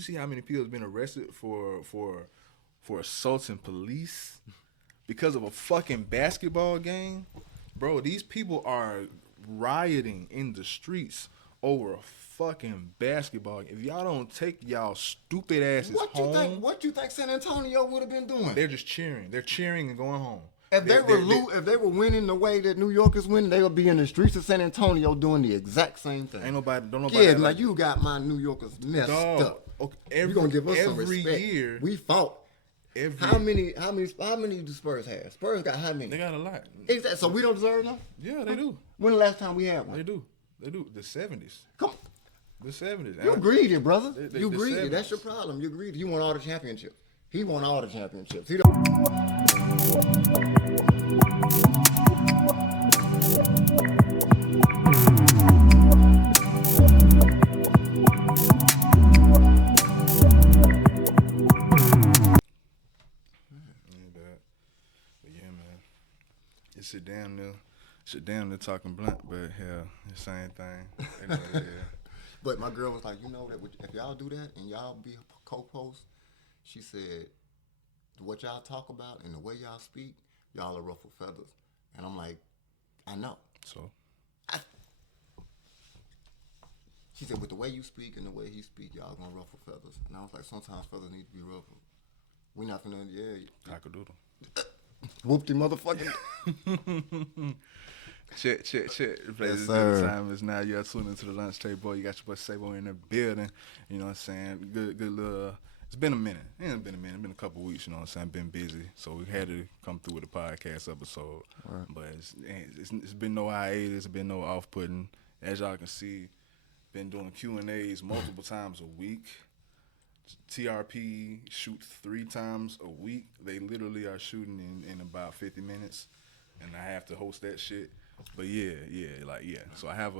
You see how many people have been arrested for assaulting police because of a fucking basketball game? Bro, these people are rioting in the streets over a fucking basketball game. If y'all don't take y'all stupid asses home, What you think San Antonio would have been doing? they're just cheering. They're cheering and going home. If they were winning the way that New York is winning, they would be in the streets of San Antonio doing the exact same thing. Don't nobody. Yeah, like you got my New Yorkers messed up. Okay, You gonna give us some every respect? year We fought. How many do Spurs have? Spurs got how many? They got a lot. Exactly. So we don't deserve them? Yeah, they do. When the last time we had one? They do. The 70s. Come on. The 70s. You greedy, brother. You the greedy. 70s. That's your problem. You greedy. You want all the championships. He want all the championships. He don't. But yeah, man. It's a damn near talking blunt, but hell, the same thing. Anyway, yeah. But my girl was like, you know that if y'all do that and y'all be co-hosts, she said, what y'all talk about and the way y'all speak, y'all are ruffle feathers. And I'm like, I know. So she said, with the way you speak and the way he speak, y'all gonna ruffle feathers. And I was like, sometimes feathers need to be ruffled. We not finna, I could do them. Whoop-de motherfucking. Check. Yes, sir. Time is now. You're tuning into the lunch table. You got your boy Sabo in the building. You know what I'm saying? Good little. It's been a minute. It's been a couple weeks. You know what I'm saying? Been busy, so we had to come through with a podcast episode. Right. But it's been no hiatus. It's been no off-putting. As y'all can see, been doing Q&As multiple times a week. TRP shoot 3 times a week. They literally are shooting in about 50 minutes, and I have to host that shit. But yeah. So I have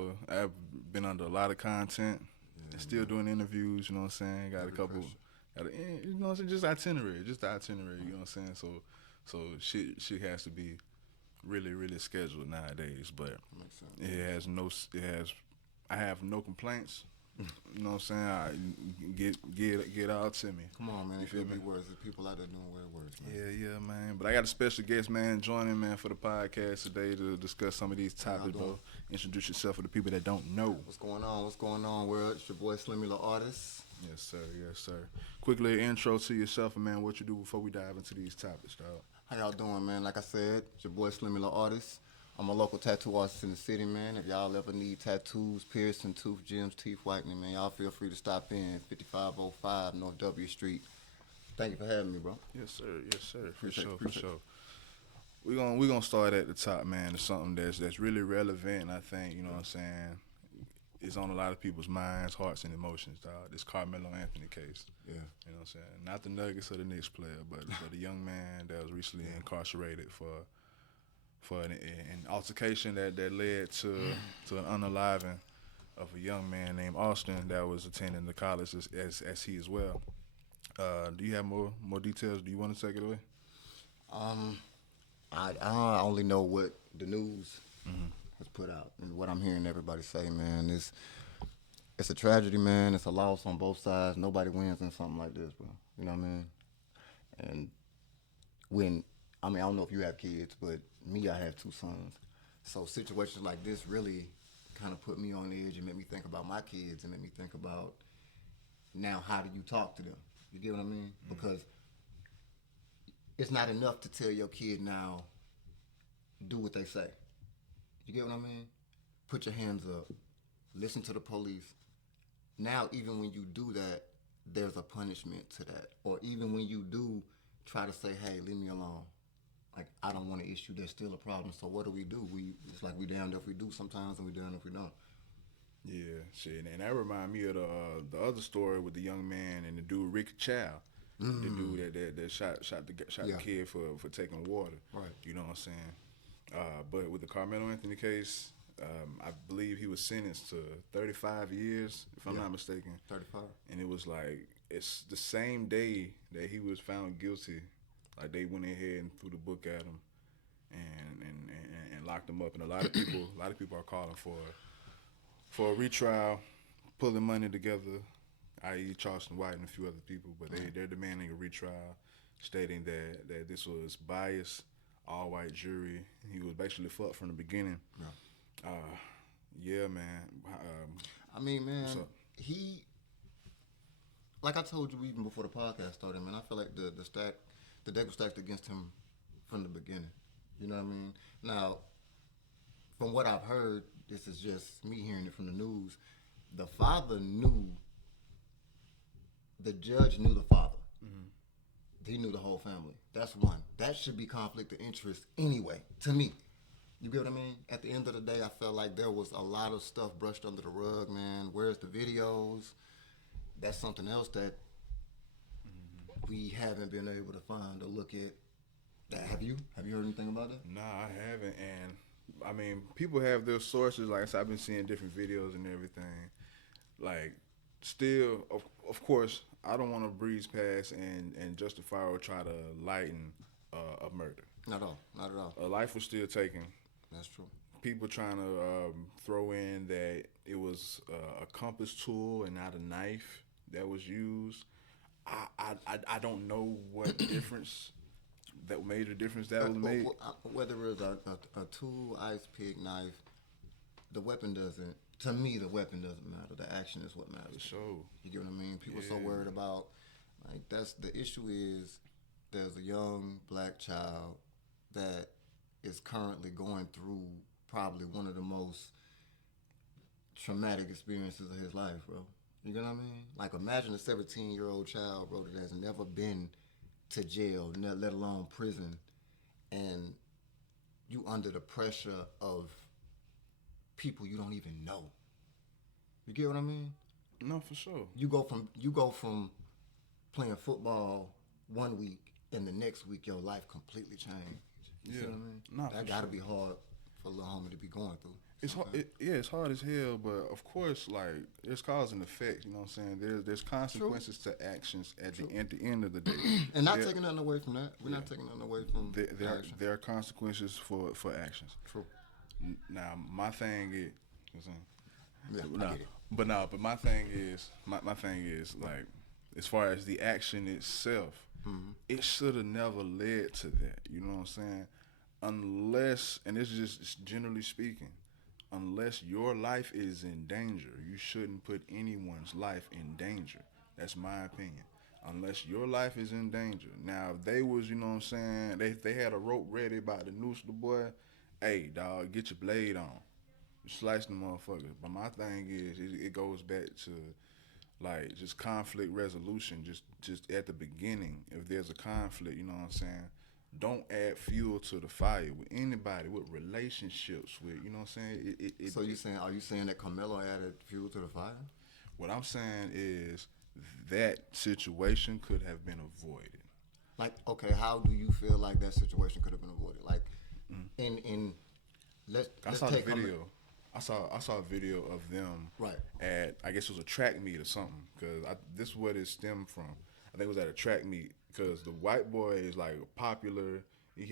been under a lot of content, and still doing interviews. You know what I'm saying? Got a couple. You know what I'm saying? Just the itinerary. You know what I'm saying? So shit has to be really scheduled nowadays. But I have no complaints. You know what I'm saying? Get out to me. Come on, man. You feel me? Words. There's people out there doing weird words, man. Yeah, man. But I got a special guest, man, joining, man, for the podcast today to discuss some of these topics, bro. Introduce yourself for the people that don't know. What's going on, world? It's your boy Slimmy the Artist. Yes, sir. Quick little intro to yourself, and, man, what you do before we dive into these topics, dog. How y'all doing, man? Like I said, it's your boy Slimmy the Artist. I'm a local tattoo artist in the city, man. If y'all ever need tattoos, piercing, tooth gems, teeth whitening, man, y'all feel free to stop in 5505 North W Street. Thank you for having me, bro. Yes, sir. For sure. We're gonna start at the top, man. It's something that's really relevant, and I think, you know what I'm saying, it's on a lot of people's minds, hearts, and emotions, dog. This Karmelo Anthony case. Yeah. You know what I'm saying? Not the Nuggets or the Knicks player, but a young man that was recently incarcerated for an altercation that led to an unaliving of a young man named Austin that was attending the college as he as well. Do you have more details? Do you want to take it away? I only know what the news has put out and what I'm hearing everybody say, man. It's a tragedy, man. It's a loss on both sides. Nobody wins in something like this, bro. You know what I mean? And I don't know if you have kids, but me, I have 2 sons. So situations like this really kind of put me on the edge and made me think about my kids and made me think about now how do you talk to them? You get what I mean? Because it's not enough to tell your kid now, do what they say. You get what I mean? Put your hands up. Listen to the police. Now, even when you do that, there's a punishment to that. Or even when you do try to say, hey, leave me alone. Like, I don't want to issue, there's still a problem. So what do? It's like we damned if we do sometimes and we damned if we don't. Yeah, shit. And that remind me of the other story with the young man and the dude Rick Chow. The dude that shot the kid for taking water. Right. You know what I'm saying? But with the Karmelo Anthony case, I believe he was sentenced to 35 years, if I'm not mistaken. 35. And it was like, it's the same day that he was found guilty. Like, they went ahead and threw the book at him and locked him up. And a lot of people are calling for a retrial, pulling money together. i.e. Charleston White and a few other people, but they're demanding a retrial, stating that this was biased, all white jury. He was basically fucked from the beginning. Yeah. Yeah, man. I mean, man, what's up? he, like I told you even before the podcast started, man, I feel like the deck was stacked against him from the beginning. You know what I mean? Now, from what I've heard, this is just me hearing it from the news. The father knew, the judge knew the father. He knew the whole family. That's one. That should be conflict of interest anyway, to me. You get what I mean? At the end of the day, I felt like there was a lot of stuff brushed under the rug, man. Where's the videos? That's something else that we haven't been able to find or look at. Have you? Have you heard anything about that? Nah, I haven't. And I mean, people have their sources. Like I said, I've been seeing different videos and everything. Like, still, of course, I don't want to breeze past and justify or try to lighten a murder. Not at all. Not at all. A life was still taken. That's true. People trying to throw in that it was a compass tool and not a knife that was used. I don't know what difference that major difference that was made. Whether it was a tool, ice pick, knife, the weapon doesn't. To me, the weapon doesn't matter. The action is what matters. For sure. You get what I mean? People so worried about, like, that's the issue is there's a young black child that is currently going through probably one of the most traumatic experiences of his life, bro. You know what I mean? Like, imagine a 17-year-old child, bro, that has never been to jail, let alone prison, and you under the pressure of people you don't even know. You get what I mean? No, for sure. You go from playing football one week and the next week your life completely changed. You see what I mean? Nah, that gotta be hard for a little homie to be going through. It's hard, it's hard as hell, but of course, like, there's cause and effect. You know what I'm saying? There's consequences to actions at the end of the day. And not taking nothing away from that. We're not taking nothing away from action. There are consequences for actions. True. Now, my thing is, you know what I'm saying? Yeah, I get it. But my thing is like, as far as the action itself, it should have never led to that. You know what I'm saying? Unless, and this is just generally speaking, unless your life is in danger, you shouldn't put anyone's life in danger. That's my opinion. Unless your life is in danger. Now, if they was, you know what I'm saying, they had a rope ready about to noose the boy, hey, dog, get your blade on. Slice the motherfucker. But my thing is, it goes back to, like, just conflict resolution, just at the beginning. If there's a conflict, you know what I'm saying, don't add fuel to the fire with anybody, with relationships, with, you know what I'm saying? So are you saying that Karmelo added fuel to the fire? What I'm saying is that situation could have been avoided. Like, okay, how do you feel like that situation could have been avoided? Like, I saw the video. I saw a video of them at, I guess it was a track meet or something, because this is what it stemmed from. I think it was at a track meet, because the white boy is, like, popular. He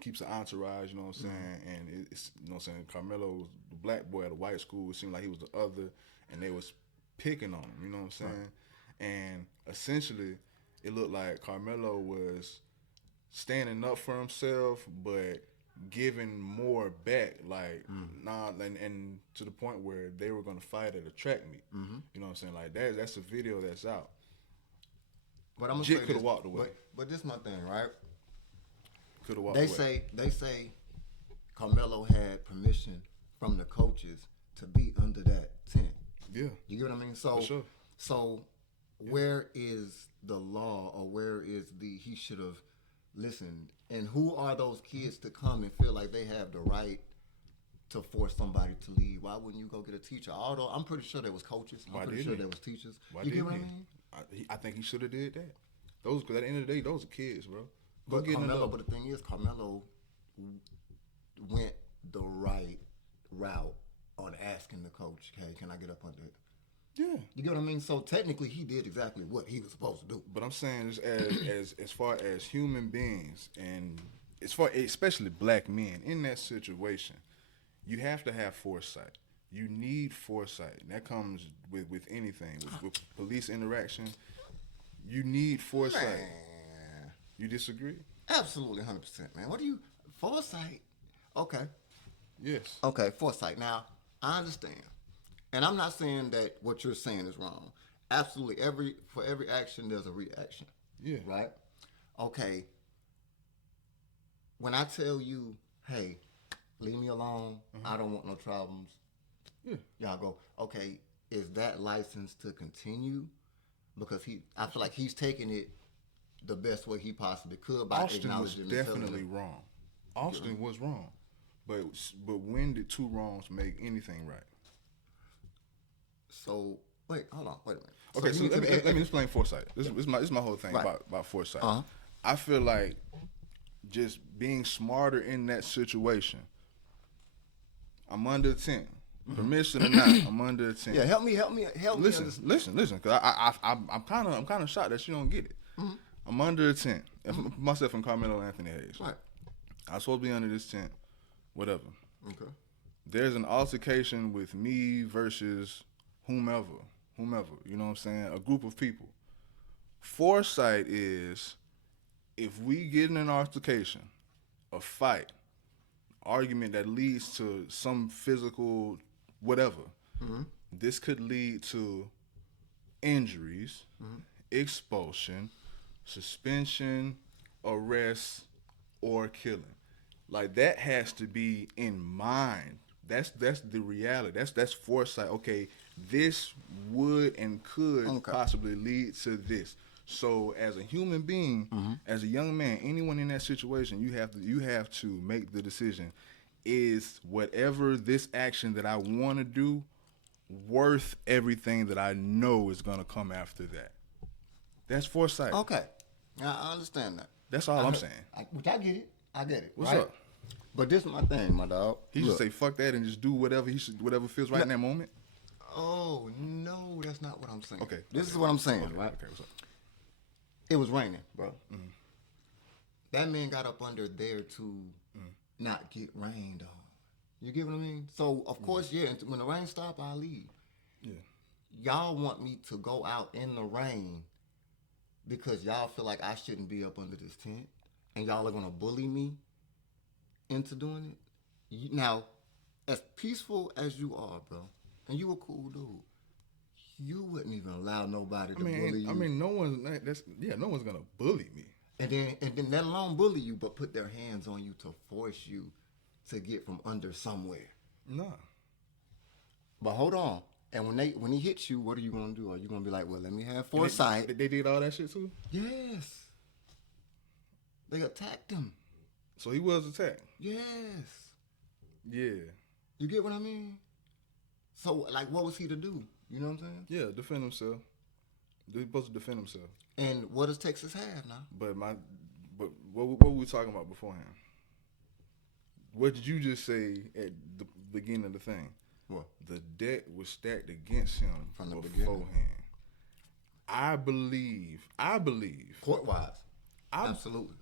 keeps an entourage, you know what I'm saying? And it's, you know what I'm saying, Karmelo was the black boy at a white school. It seemed like he was the other, and they was picking on him, you know what I'm saying? And essentially, it looked like Karmelo was standing up for himself, but giving more back, like, and to the point where they were going to fight at a track meet. You know what I'm saying? Like, that's a video that's out. But I'm Jit could have walked away. But this is my thing, right? Could have walked away. They say Karmelo had permission from the coaches to be under that tent. Yeah. You get what I mean? So, for sure. So where is the law, or where is he should have listened? And who are those kids to come and feel like they have the right to force somebody to leave? Why wouldn't you go get a teacher? Although I'm pretty sure there was coaches. I'm pretty sure there was teachers. You get what I mean? I think he should have did that. Because at the end of the day, those are kids, bro. But the thing is, Karmelo went the right route on asking the coach, hey, can I get up under it? Yeah. You get what I mean? So technically, he did exactly what he was supposed to do. But I'm saying, as far as human beings, and especially black men in that situation, you have to have foresight. You need foresight. And that comes with anything, with police interaction. You need foresight. Man. You disagree? Absolutely, 100%, man. What do you foresight? Okay. Yes. Okay, foresight. Now, I understand. And I'm not saying that what you're saying is wrong. Absolutely, for every action there's a reaction. Yeah. Right? Okay. When I tell you, hey, leave me alone, I don't want no problems. Yeah. Y'all go, okay, is that license to continue? Because I feel like he's taking it the best way he possibly could by Austin was acknowledging definitely wrong. Austin was wrong. But when did two wrongs make anything right? So, wait, hold on, wait a minute. Okay, so let me explain foresight. This is my whole thing Right. about foresight. Uh-huh. I feel like just being smarter in that situation. I'm under a tent. Permission or not, I'm under a tent. Yeah, help me. Listen, because I'm kind of shocked that you don't get it. I'm under a tent. Myself and Karmelo Anthony Hayes. Right. I'm supposed to be under this tent. Whatever. Okay. There's an altercation with me versus whomever. You know what I'm saying? A group of people. Foresight is if we get in an altercation, a fight, argument that leads to some physical whatever, this could lead to injuries, expulsion, suspension, arrest, or killing. Like that has to be in mind. That's the reality. That's foresight. Okay, this would and could possibly lead to this. So as a human being, as a young man, anyone in that situation, you have to make the decision. Is whatever this action that I want to do worth everything that I know is going to come after that? That's foresight. Okay. I understand that. That's all I'm saying. Which I get it. I get it. What's right? up? But this is my thing, my dog. He should say fuck that and just do whatever feels right in that moment. Oh no, that's not what I'm saying. Okay. This is what I'm saying, right? Okay, what's up? It was raining, bro. That man got up under there to not get rained on. You get what I mean? So of course, yeah. When the rain stop, I leave. Yeah. Y'all want me to go out in the rain because y'all feel like I shouldn't be up under this tent, and y'all are gonna bully me into doing it. Now, as peaceful as you are, bro, and you a cool dude, you wouldn't even allow nobody to bully you. I mean, no one's gonna bully me. And then let alone bully you, but put their hands on you to force you to get from under somewhere. Nah. But hold on. And when he hits you, what are you gonna do? Are you gonna be like, well, let me have foresight? They did all that shit too? Yes. They attacked him. So he was attacked. Yes. Yeah. You get what I mean? So, like, what was he to do? You know what I'm saying? Yeah, defend himself. He's supposed to defend himself. And what does Texas have now? But what were we talking about beforehand? What did you just say at the beginning of the thing? What? The deck was stacked against him From the beforehand. beginning. I believe. Court-wise. Absolutely.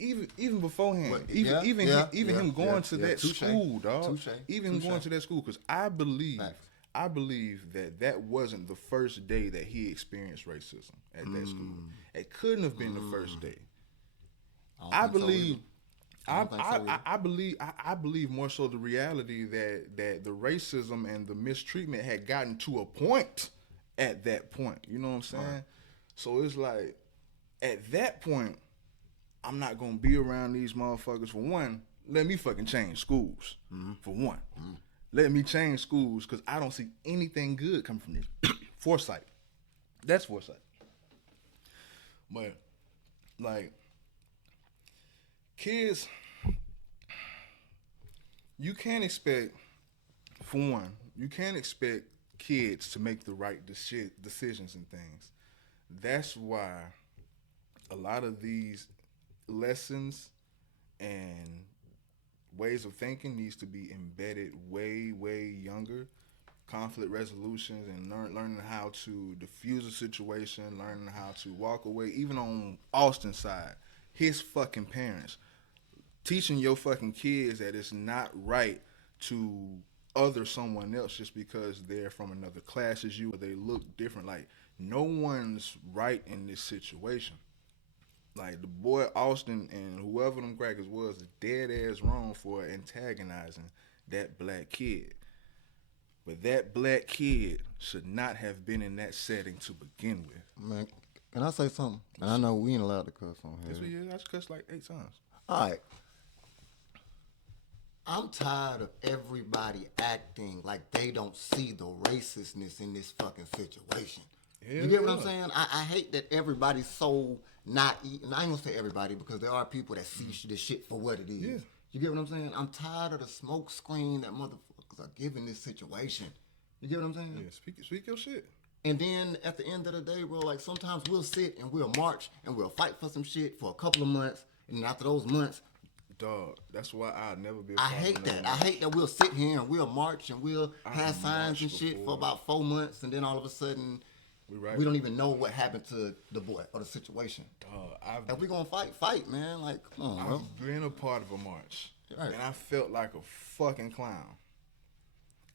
Even beforehand, What? even him going to that Touché. school, dog. Touché. Even him Touché. going to that school, because I believe Facts. that wasn't the first day that he experienced racism at that school. It couldn't have been the first day. I believe more so the reality that the racism and the mistreatment had gotten to a point at that point. You know what I'm saying? Right. So it's like at that point, I'm not gonna be around these motherfuckers. For one, let me fucking change schools. For one, let me change schools because I don't see anything good coming from this. Foresight. That's foresight. But like kids, you can't expect. For one, you can't expect kids to make the right decisions and things. That's why a lot of these lessons and ways of thinking needs to be embedded way, way younger. Conflict resolutions and learning how to diffuse a situation, learning how to walk away. Even on Austin's side, his fucking parents teaching your fucking kids that it's not right to other someone else just because they're from another class as you or they look different. Like, no one's right in this situation. Like, the boy Austin and whoever them crackers was dead ass wrong for antagonizing that black kid. But that black kid should not have been in that setting to begin with. Man, can I say something? And I know we ain't allowed to cuss on here. Yes, we is. I just cussed like 8 times. All right. I'm tired of everybody acting like they don't see the racistness in this fucking situation. Hell You get what yeah. I'm saying? I hate that everybody's so naive. And I ain't gonna say everybody because there are people that see this shit for what it is. Yeah. You get what I'm saying? I'm tired of the smoke screen that motherfuckers are giving this situation. You get what I'm saying? Yeah, speak your shit. And then at the end of the day, bro, like sometimes we'll sit and we'll march and we'll fight for some shit for a couple of months. And then after those months, Dog, that's why I'll never be a I part of hate that. no I hate that we'll sit here and we'll march and we'll have signs and marched shit for before. about 4 months, and then all of a sudden right. we don't even know what happened to the boy or the situation. Dog, If we gonna fight, man. Like, come on, bro. I've been a part of a march, Right. and I felt like a fucking clown.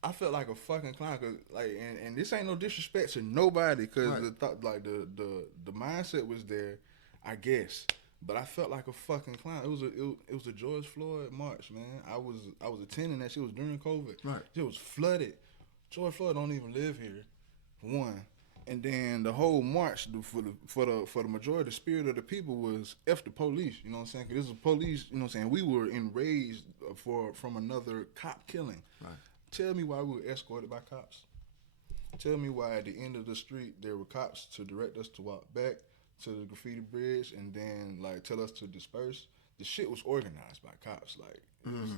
I felt like a fucking clown, cause like, and this ain't no disrespect to nobody, cause Right. the thought, like the mindset was there, I guess. But I felt like a fucking clown. It was a George Floyd march, man. I was attending that shit. It was during COVID. Right. It was flooded. George Floyd don't even live here, for one. And then the whole march for the majority, the spirit of the people was F the police. You know what I'm saying? 'Cause this is police. You know what I'm saying? We were enraged from another cop killing. Right. Tell me why we were escorted by cops. Tell me why at the end of the street there were cops to direct us to walk back to the graffiti bridge and then like tell us to disperse. The shit was organized by cops. Like it was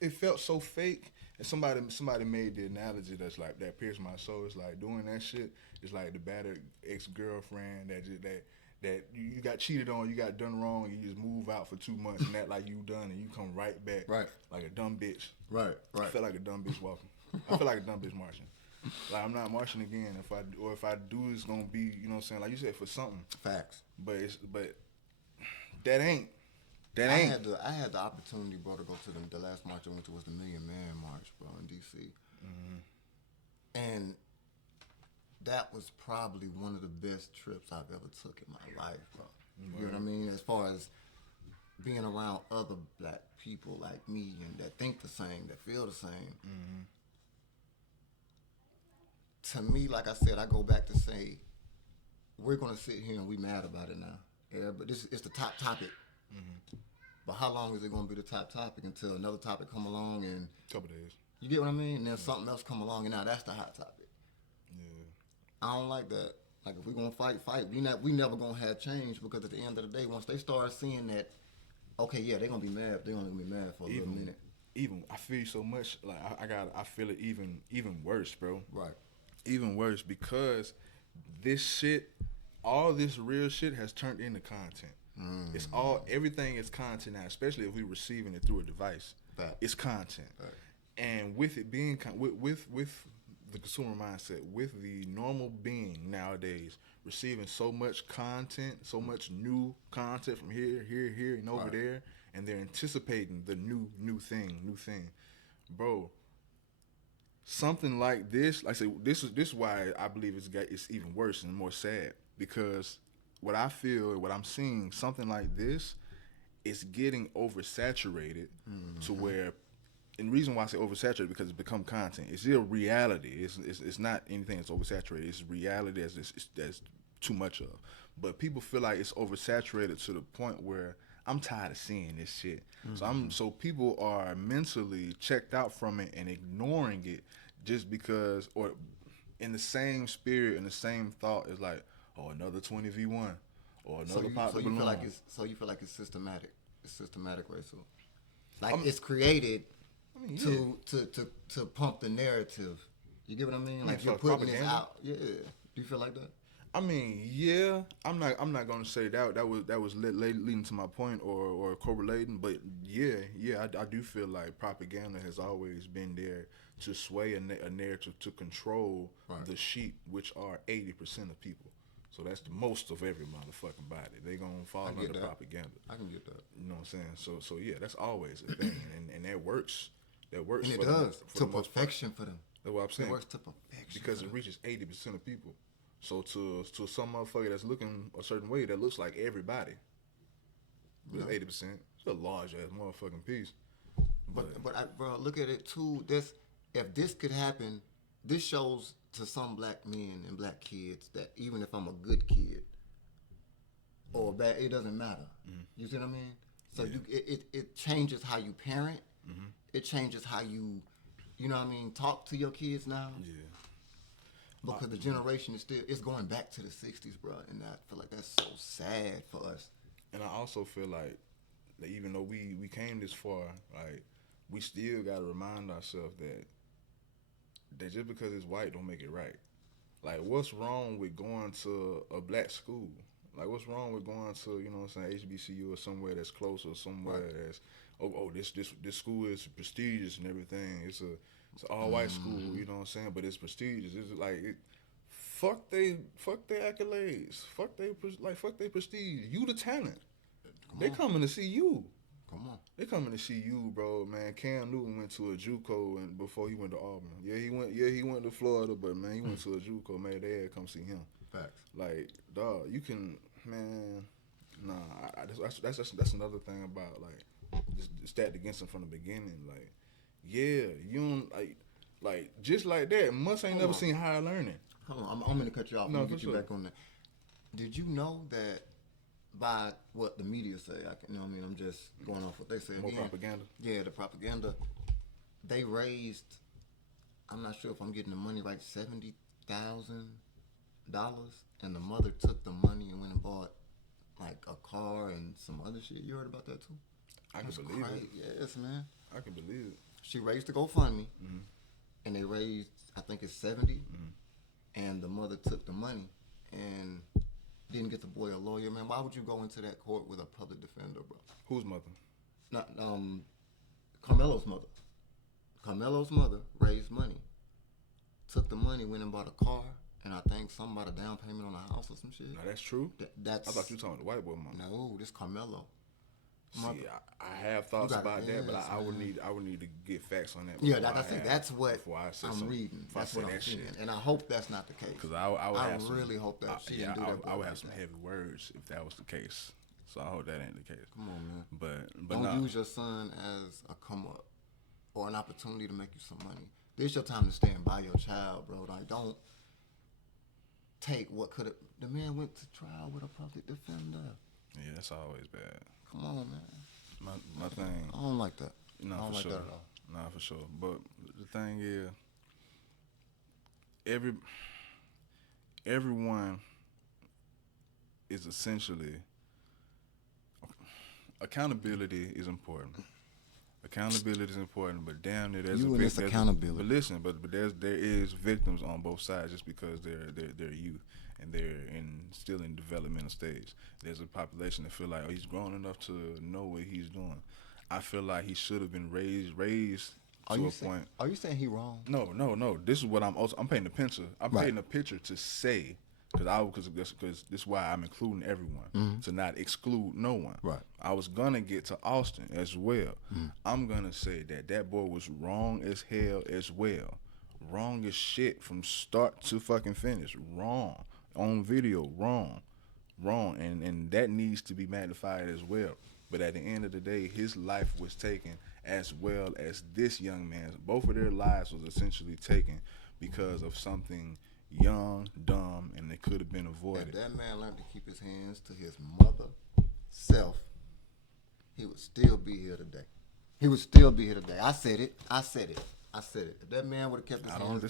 it felt so fake. And somebody made the analogy that's like that pierced my soul. It's like doing that shit is like the battered ex-girlfriend that you got cheated on, you got done wrong, and you just move out for 2 months and act like you done, and you come right back, Right. like a dumb bitch. Right. I feel like a dumb bitch walking. I feel like a dumb bitch marching. Like I'm not marching again. If I do, it's gonna be, you know what I'm saying, like you said, for something. Facts. But that ain't. I had the opportunity, bro, to go to the last march I went to was the Million Man March, bro, in DC. And that was probably one of the best trips I've ever took in my life, bro. You know what I mean? As far as being around other black people like me and that think the same, that feel the same. To me, like I said, I go back to say, we're gonna sit here and we mad about it now. Yeah, but it's the top topic. But how long is it gonna be the top topic until another topic come along and Couple days. you get what I mean? And then something else come along and now that's the hot topic. Yeah. I don't like that. Like if we're gonna fight. We never gonna have change because at the end of the day, once they start seeing that, okay, yeah, they're gonna be mad. They're gonna be mad for a little minute. Even I feel so much like I feel it even worse, bro. Right. Even worse because this shit, all this real shit has turned into content. It's everything is content now, especially if we're receiving it through a device. Right. It's content. Right. And with it being with the consumer mindset, with the normal being nowadays receiving so much content, so much new content from here, and over there, and they're anticipating the new thing, bro. Something like this, like I say, this is why I believe it's even worse and more sad because what I feel, what I'm seeing, something like this, is getting oversaturated to where. And the reason why I say oversaturated because it's become content. It's still reality. It's not anything that's oversaturated. It's reality that's too much of. But people feel like it's oversaturated to the point where I'm tired of seeing this shit. So people are mentally checked out from it and ignoring it just because, or in the same spirit and the same thought is like, oh, another 20v1 or another pop So you balloon. feel like it's systematic. It's systematic racial. Like it's created. I mean, yeah. To pump the narrative. You get what I mean? Like you're putting this out. Yeah. Do you feel like that? I mean, yeah. I'm not gonna say that was leading to my point or correlating, but yeah. I do feel like propaganda has always been there to sway a narrative to control the sheep, which are 80% of people. So that's the most of every motherfucking body. They gonna fall under propaganda. I can get that. You know what I'm saying? So yeah, that's always a thing, and that works. that works And it for them. does For to the most part. perfection for them. That's what I'm saying. It works to perfection Because for it them. reaches 80% of people. So to some motherfucker that's looking a certain way that looks like everybody, but it's 80%. It's a large ass motherfucking piece. Bro, look at it too. If this could happen, this shows to some black men and black kids that even if I'm a good kid or bad, it doesn't matter. You see what I mean? So it changes how you parent. It changes how you know what I mean, talk to your kids now. Yeah. Because the generation is it's going back to the 60s, bro, and I feel like that's so sad for us. And I also feel like that even though we came this far, like we still gotta remind ourselves that just because it's white don't make it right. Like, what's wrong with going to a black school? Like, what's wrong with going to, you know what I'm saying, HBCU or somewhere that's close or somewhere that's this school is prestigious and everything. It's an all white school, you know what I'm saying, but it's prestigious. It's like fuck they accolades, fuck they prestige. You the talent. They coming to see you. Come on. They coming to see you, bro, man. Cam Newton went to a JUCO and before he went to Auburn. Yeah, he went to Florida, but man, he went to a JUCO. Man, they had to come see him. Facts. Like, dog, you can, man. Nah, that's another thing about like just stacked against him from the beginning. Like, yeah, you don't like just like that. Musk ain't never seen higher learning. Hold on, I'm gonna cut you off. No, I'm gonna get you sure. back on that. Did you know that by what the media say, you know what I mean, I'm just going off what they say. More again. propaganda. Yeah, the propaganda. They raised, I'm not sure if I'm getting the money right, $70,000, and the mother took the money and went and bought like a car and some other shit. You heard about that too? I can believe it. Yes, man. I can believe it. She raised the GoFundMe, and they raised, I think it's 70, and the mother took the money and didn't get the boy a lawyer. Man, why would you go into that court with a public defender, bro? Whose mother? Not Carmelo's mother. Carmelo's mother raised money, took the money, went and bought a car, and I think something about a down payment on a house or some shit. Now that's true. That's I thought you were talking about the white boy mama. No, this Carmelo. See, I have thoughts about that, but I would need to get facts on that. Yeah, that's what I'm reading. That's what I'm seeing, and I hope that's not the case. Because I really hope that she didn't do that. I would have some heavy words if that was the case. So I hope that ain't the case. Come on, man. But don't use your son as a come up or an opportunity to make you some money. This your time to stand by your child, bro. Like, don't take what could have. The man went to trial with a public defender. Yeah, that's always bad. Come on, man. My thing. I don't like that. No, I don't for like sure. that at all. Nah, for sure. But the thing is, everyone is essentially accountability is important. Accountability is important, but damn it, there's accountability. But listen, but there is victims on both sides just because they're youth and they're still in developmental stage. There's a population that feel like, oh, he's grown enough to know what he's doing. I feel like he should have been raised to a point. Are you saying he wrong? No. This is what I'm painting a picture. I'm painting a picture to say because this is why I'm including everyone to not exclude no one. Right. I was gonna get to Austin as well. I'm gonna say that boy was wrong as hell as well. Wrong as shit from start to fucking finish. Wrong on video. Wrong, and that needs to be magnified as well. But at the end of the day, his life was taken as well as this young man's. Both of their lives was essentially taken because of something young, dumb, and they could have been avoided. If that man learned to keep his hands to his mother self, he would still be here today. I said it. If that man would have kept his hands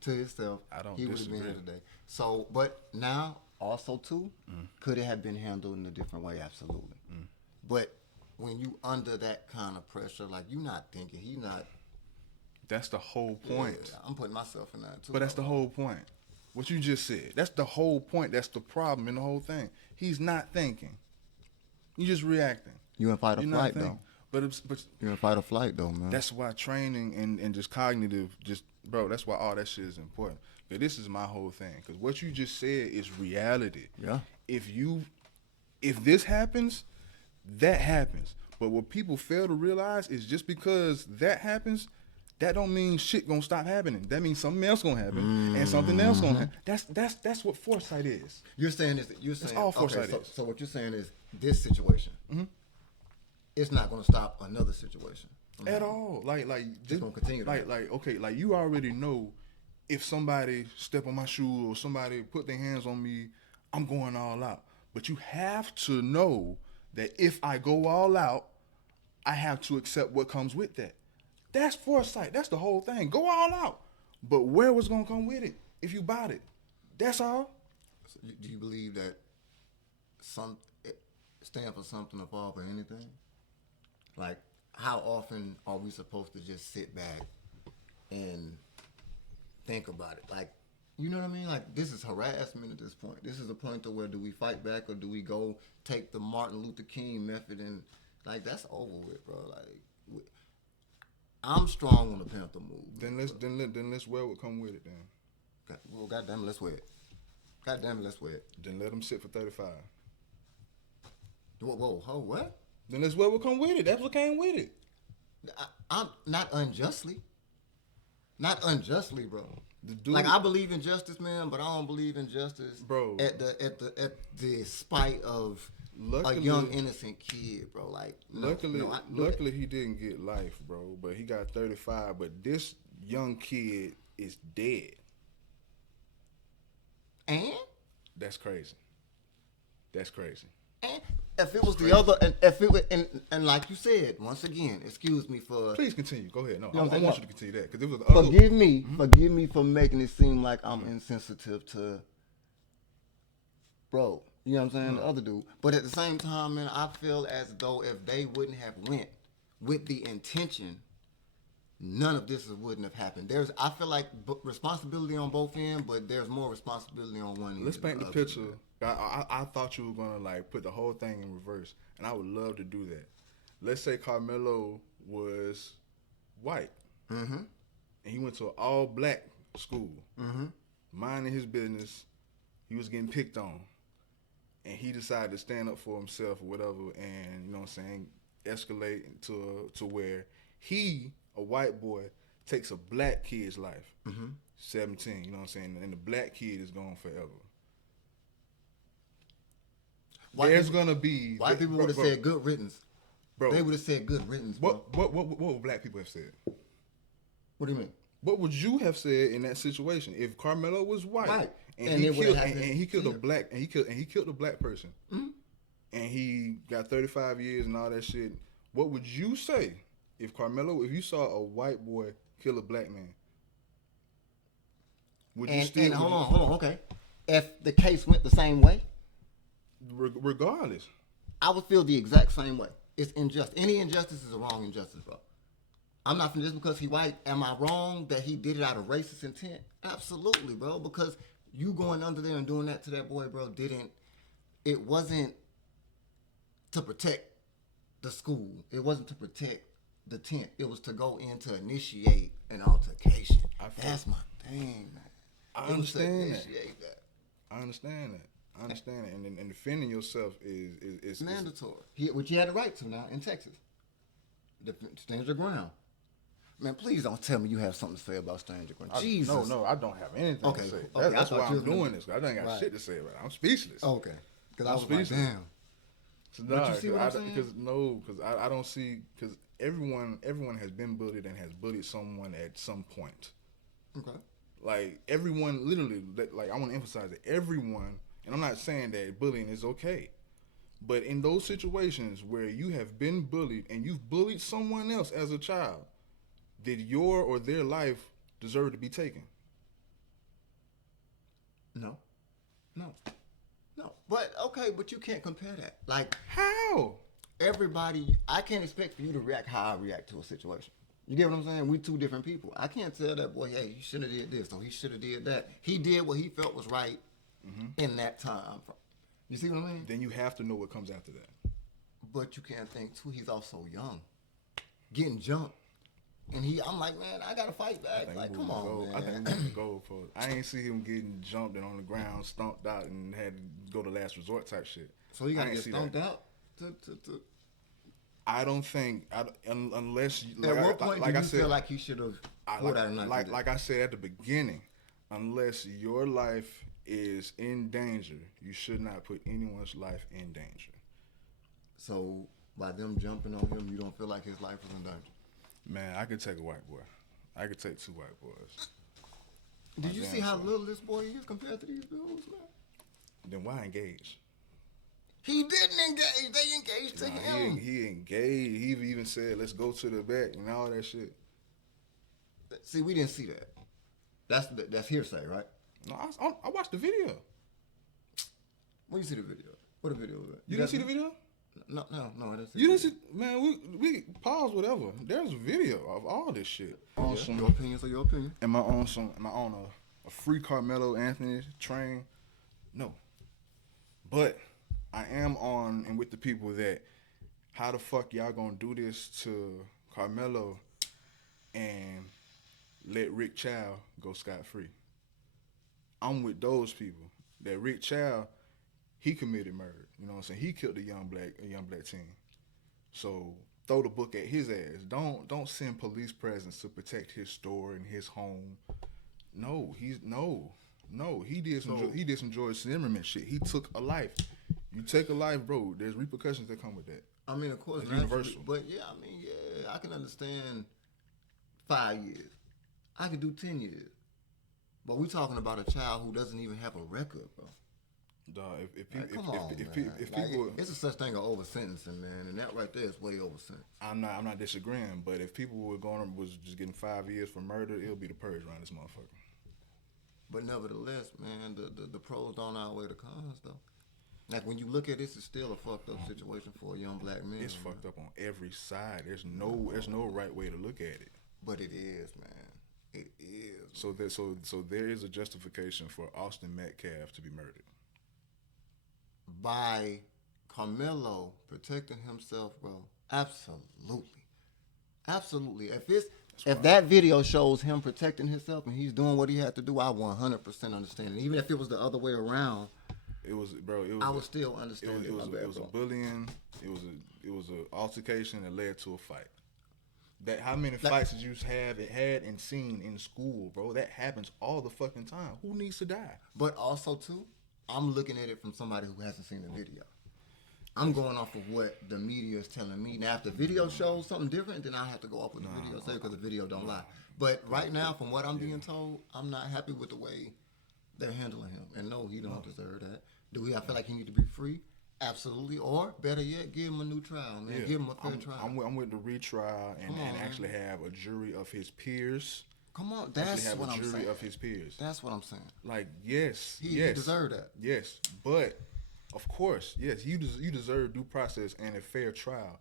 to himself, he would have been here today. So, but now, also too, could it have been handled in a different way? Absolutely. But when you under that kind of pressure, like, you not thinking, he not. That's the whole point. Yeah, I'm putting myself in that too. But that's the whole point. What you just said. That's the whole point. That's the problem in the whole thing. He's not thinking. You just reacting. You in fight or flight though. But you're in fight or flight though, man. That's why training and just cognitive, bro. That's why all that shit is important. But this is my whole thing. Because what you just said is reality. Yeah. If this happens, that happens. But what people fail to realize is just because that happens, that don't mean shit gonna stop happening. That means something else gonna happen and something else gonna happen. That's what foresight is. You're saying that's all foresight is. So what you're saying is this situation, it's not going to stop another situation At all. Like it's going to continue. Like you already know if somebody step on my shoe or somebody put their hands on me, I'm going all out. But you have to know that if I go all out, I have to accept what comes with that. That's foresight. That's the whole thing. Go all out. But where was going to come with it if you bought it? That's all. So do you believe that stand for something above or anything? Like, how often are we supposed to just sit back and think about it? Like, you know what I mean? Like, this is harassment at this point. This is a point to where do we fight back or do we go take the Martin Luther King method and, like, that's over with, bro. Like, I'm strong on the Panther move. Then let's wear what come with it then. Well, goddamn it, let's wear it. Goddamn it, let's wear it. Then let them sit for 35. Whoa, what? Then let's wear what come with it. That's what came with it. I'm not unjustly. Not unjustly, bro. Like, I believe in justice, man, but I don't believe in justice, bro. At the spite of a young innocent kid, bro. Like, luckily he didn't get life, bro. But he got 35. But this young kid is dead. And that's crazy. That's crazy. And if it was the other, and if it was, and like you said, once again, excuse me for. Please continue. Go ahead. No, I want you to continue that because it was. Forgive me for making it seem like I'm insensitive to. Bro, you know what I'm saying? The other dude, but at the same time, man, I feel as though if they wouldn't have went with the intention, none of this wouldn't have happened. I feel like responsibility on both ends, but there's more responsibility on one end. Let's paint the picture. I thought you were gonna like put the whole thing in reverse, and I would love to do that. Let's say Karmelo was white, and he went to an all-black school, minding his business. He was getting picked on, and he decided to stand up for himself or whatever, and you know what I'm saying, escalate to where he, a white boy, takes a black kid's life, 17. You know what I'm saying, and the black kid is gone forever. There's gonna be white people would have said good riddance, bro. They would have said good riddance. Bro. What would black people have said? What do you mean? What would you have said in that situation if Karmelo was white and he killed a black and he killed a black person, and he got 35 years and all that shit? What would you say if you saw a white boy kill a black man? Would you still? Hold on, okay. If the case went the same way. Regardless, I would feel the exact same way. It's injustice. Any injustice is a wrong injustice, bro. I'm not just because he white. Am I wrong that he did it out of racist intent? Absolutely, bro. Because you going under there and doing that to that boy, bro, it wasn't to protect the school. It wasn't to protect the tent. It was to go in to initiate an altercation. That's my thing, man. I understand that. I understand it, and defending yourself is mandatory. Which you had the right to now in Texas. Stand your ground. Man, please don't tell me you have something to say about stand your ground. Jesus. No, I don't have anything to say. That's why I'm doing this. I don't got shit to say about it. I'm speechless. Okay. Because I was speechless. Like, damn. So, but you see what I'm saying? Because I don't see, because everyone has been bullied and has bullied someone at some point. Okay. Like, everyone, literally, like, I want to emphasize that everyone, and I'm not saying that bullying is okay, but in those situations where you have been bullied and you've bullied someone else as a child, did your or their life deserve to be taken? No. But, okay, but you can't compare that. Like, how? Everybody, I can't expect for you to react how I react to a situation. You get what I'm saying? We two different people. I can't tell that boy, hey, you should have did this or he should have did that. He did what he felt was right in that time. You see what I mean? Then you have to know what comes after that. But you can't think too, he's also young. Getting jumped. And I'm like, man, I gotta fight back. Like, come on, man. I think we need to go for it. I ain't see him getting jumped and on the ground, stomped out, and had to go to last resort type shit. So you gotta get stomped out to I don't think unless you, At what point do you feel like he should have pulled out a knife? Like I said at the beginning, unless your life is in danger, you should not put anyone's life in danger. So by them jumping on him, you don't feel like his life was in danger? Man, I could take a white boy. I could take 2 white boys. Did you see how little this boy is compared to these dudes, man? Then why engage? He didn't engage. They engaged to him. He engaged. He even said, "Let's go to the back" and all that shit. See, we didn't see that. That's hearsay, right? No, I watched the video. When you see the video? What video was that? You didn't see the video? No, I didn't see. You didn't see? Man, we pause whatever. There's a video of all this shit. Your opinion. Am I on a free Karmelo Anthony train? No. But I am on and with the people that how the fuck y'all gonna do this to Karmelo and let Rick Chow go scot-free? I'm with those people. That Rick Chow, he committed murder. You know what I'm saying? He killed a young black teen. So throw the book at his ass. Don't send police presence to protect his store and his home. No, he disenjoyed Zimmerman shit. He took a life. You take a life, bro. There's repercussions that come with that. I mean, of course, it's universal. But yeah, I can understand 5 years. I could do 10 years. But we're talking about a child who doesn't even have a record, bro. Dog, if people, it's a such thing as over sentencing, man, and that right there is way over sentence. I'm not disagreeing, but if people was just getting 5 years for murder, it'll be the purge around this motherfucker. But nevertheless, man, the pros don't outweigh the cons, though. Like when you look at this, it's still a fucked up situation for a young black man. It's fucked up on every side. There's no right way to look at it. But it is, man. It is. So there is a justification for Austin Metcalf to be murdered. By Karmelo protecting himself, bro. Absolutely. If that video shows him protecting himself and he's doing what he had to do, I 100% understand it. Even if it was the other way around, I would still understand it. It was a bullying. It was an altercation that led to a fight. That how many fights did you had and seen in school, bro? That happens all the fucking time. Who needs to die? But also too, I'm looking at it from somebody who hasn't seen the video. I'm going off of what the media is telling me. Now, if the video shows something different, then I have to go off with the video, say because the video don't lie. But right now, from what I'm being told, I'm not happy with the way they're handling him. And no, he don't deserve that. Do I feel like he need to be free? Absolutely. Or better yet, give him a new trial, man. Yeah. Give him a fair trial. I'm with the retrial and actually have a jury of his peers. Come on, that's what I'm saying. A jury of his peers. That's what I'm saying. Like, yes, he deserved that. Yes, but of course, yes, you deserve due process and a fair trial.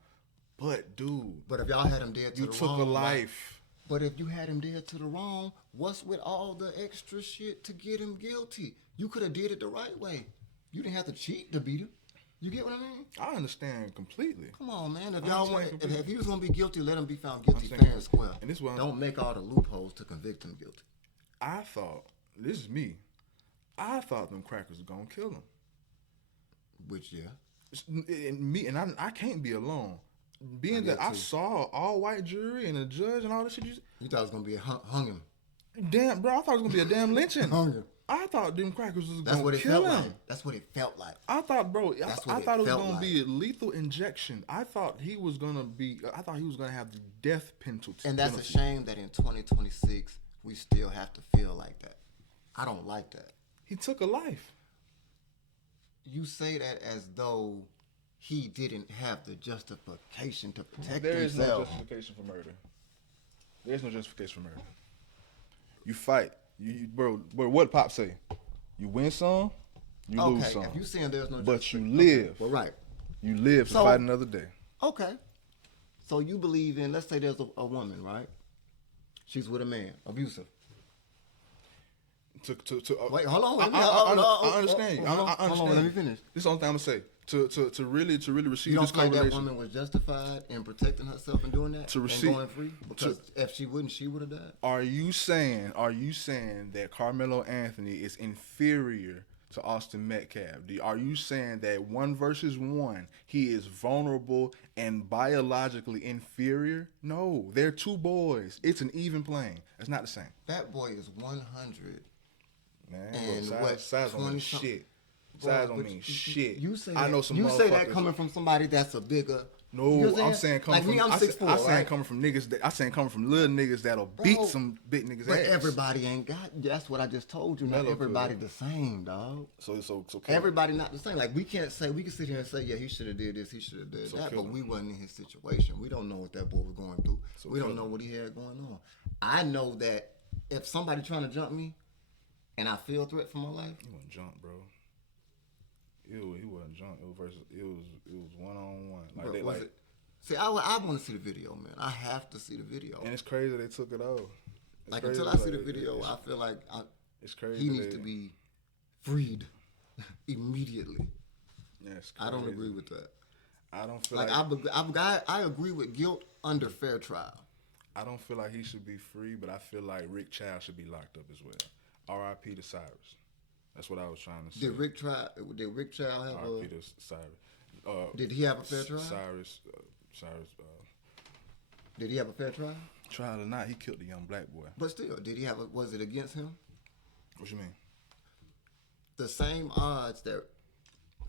But dude, but if y'all had him dead to the wrong, you took a life. But if you had him dead to the wrong, what's with all the extra shit to get him guilty? You could have did it the right way. You didn't have to cheat to beat him. You get what I mean? I understand completely. Come on, man. If he was gonna be guilty, let him be found guilty fair and square. And this don't make all the loopholes to convict him guilty. I thought them crackers were gonna kill him. Which I can't be alone. Being that I saw all white jury and a judge and all this shit. You thought it was gonna be hung him. Damn, bro! I thought it was gonna be a damn lynching. Hung him. I thought them crackers was gonna kill him. That's what it felt like. I thought, bro. I thought it was gonna be a lethal injection. I thought he was gonna have the death penalty. And that's a shame that in 2026 we still have to feel like that. I don't like that. He took a life. You say that as though he didn't have the justification to protect himself. There is no justification for murder. There's no justification for murder. You fight. Bro, what Pop say? You win some, you lose some. If you saying there's no but you live. Well, right. You live to fight another day. Okay. So you believe in, let's say there's a woman, right? She's with a man, abusive. Wait, hold on. I understand you. I understand. Hold on, let me finish. This is the only thing I'm gonna say. To really receive this conversation. You don't think that woman was justified in protecting herself and doing that? To receive, and going free? Because if she wouldn't, she would have died? Are you saying that Karmelo Anthony is inferior to Austin Metcalf. Are you saying that 1 versus 1, he is vulnerable and biologically inferior? No, they're two boys. It's an even playing. It's not the same. That boy is 100. Man, And look, what, size don't mean shit. Size don't mean shit. You say I that, know some you say that motherfuckers- coming from somebody that's a bigger. No, you know what I'm saying coming like from. me, I'm 6'4", I'm saying right? coming from niggas. I'm saying coming from little niggas that'll beat some big niggas' But ass. everybody ain't got. That's what I just told you. Not Melo everybody could. the same, dog. So Everybody not the same. Like we can't say we can sit here and say, yeah, he should have did this, he should have did that, kill but him. we wasn't in his situation. We don't know what that boy was going through. We don't know what he had going on. I know that if somebody trying to jump me, and I feel a threat for my life, He wasn't jump, bro. He wasn't jump. It was 1-on-1. Like bro, they was like. it? See, I want to see the video, man. I have to see the video. And it's crazy they took it off. It's Like crazy, until I see the video, I feel like it's crazy. he needs to be freed immediately. Yeah, it's I don't crazy. agree with that. I don't feel Like like I agree with guilt under fair trial. I don't feel like he should be free, but I feel like Rick Child should be locked up as well. R.I.P. to Cyrus. That's what I was trying to say. Did Rick Child have R.I.P. to Cyrus. Did he have a fair trial? Cyrus. Did he have a fair trial? Trial or not, he killed the young black boy. But still, did he have was it against him? What you mean? The same odds that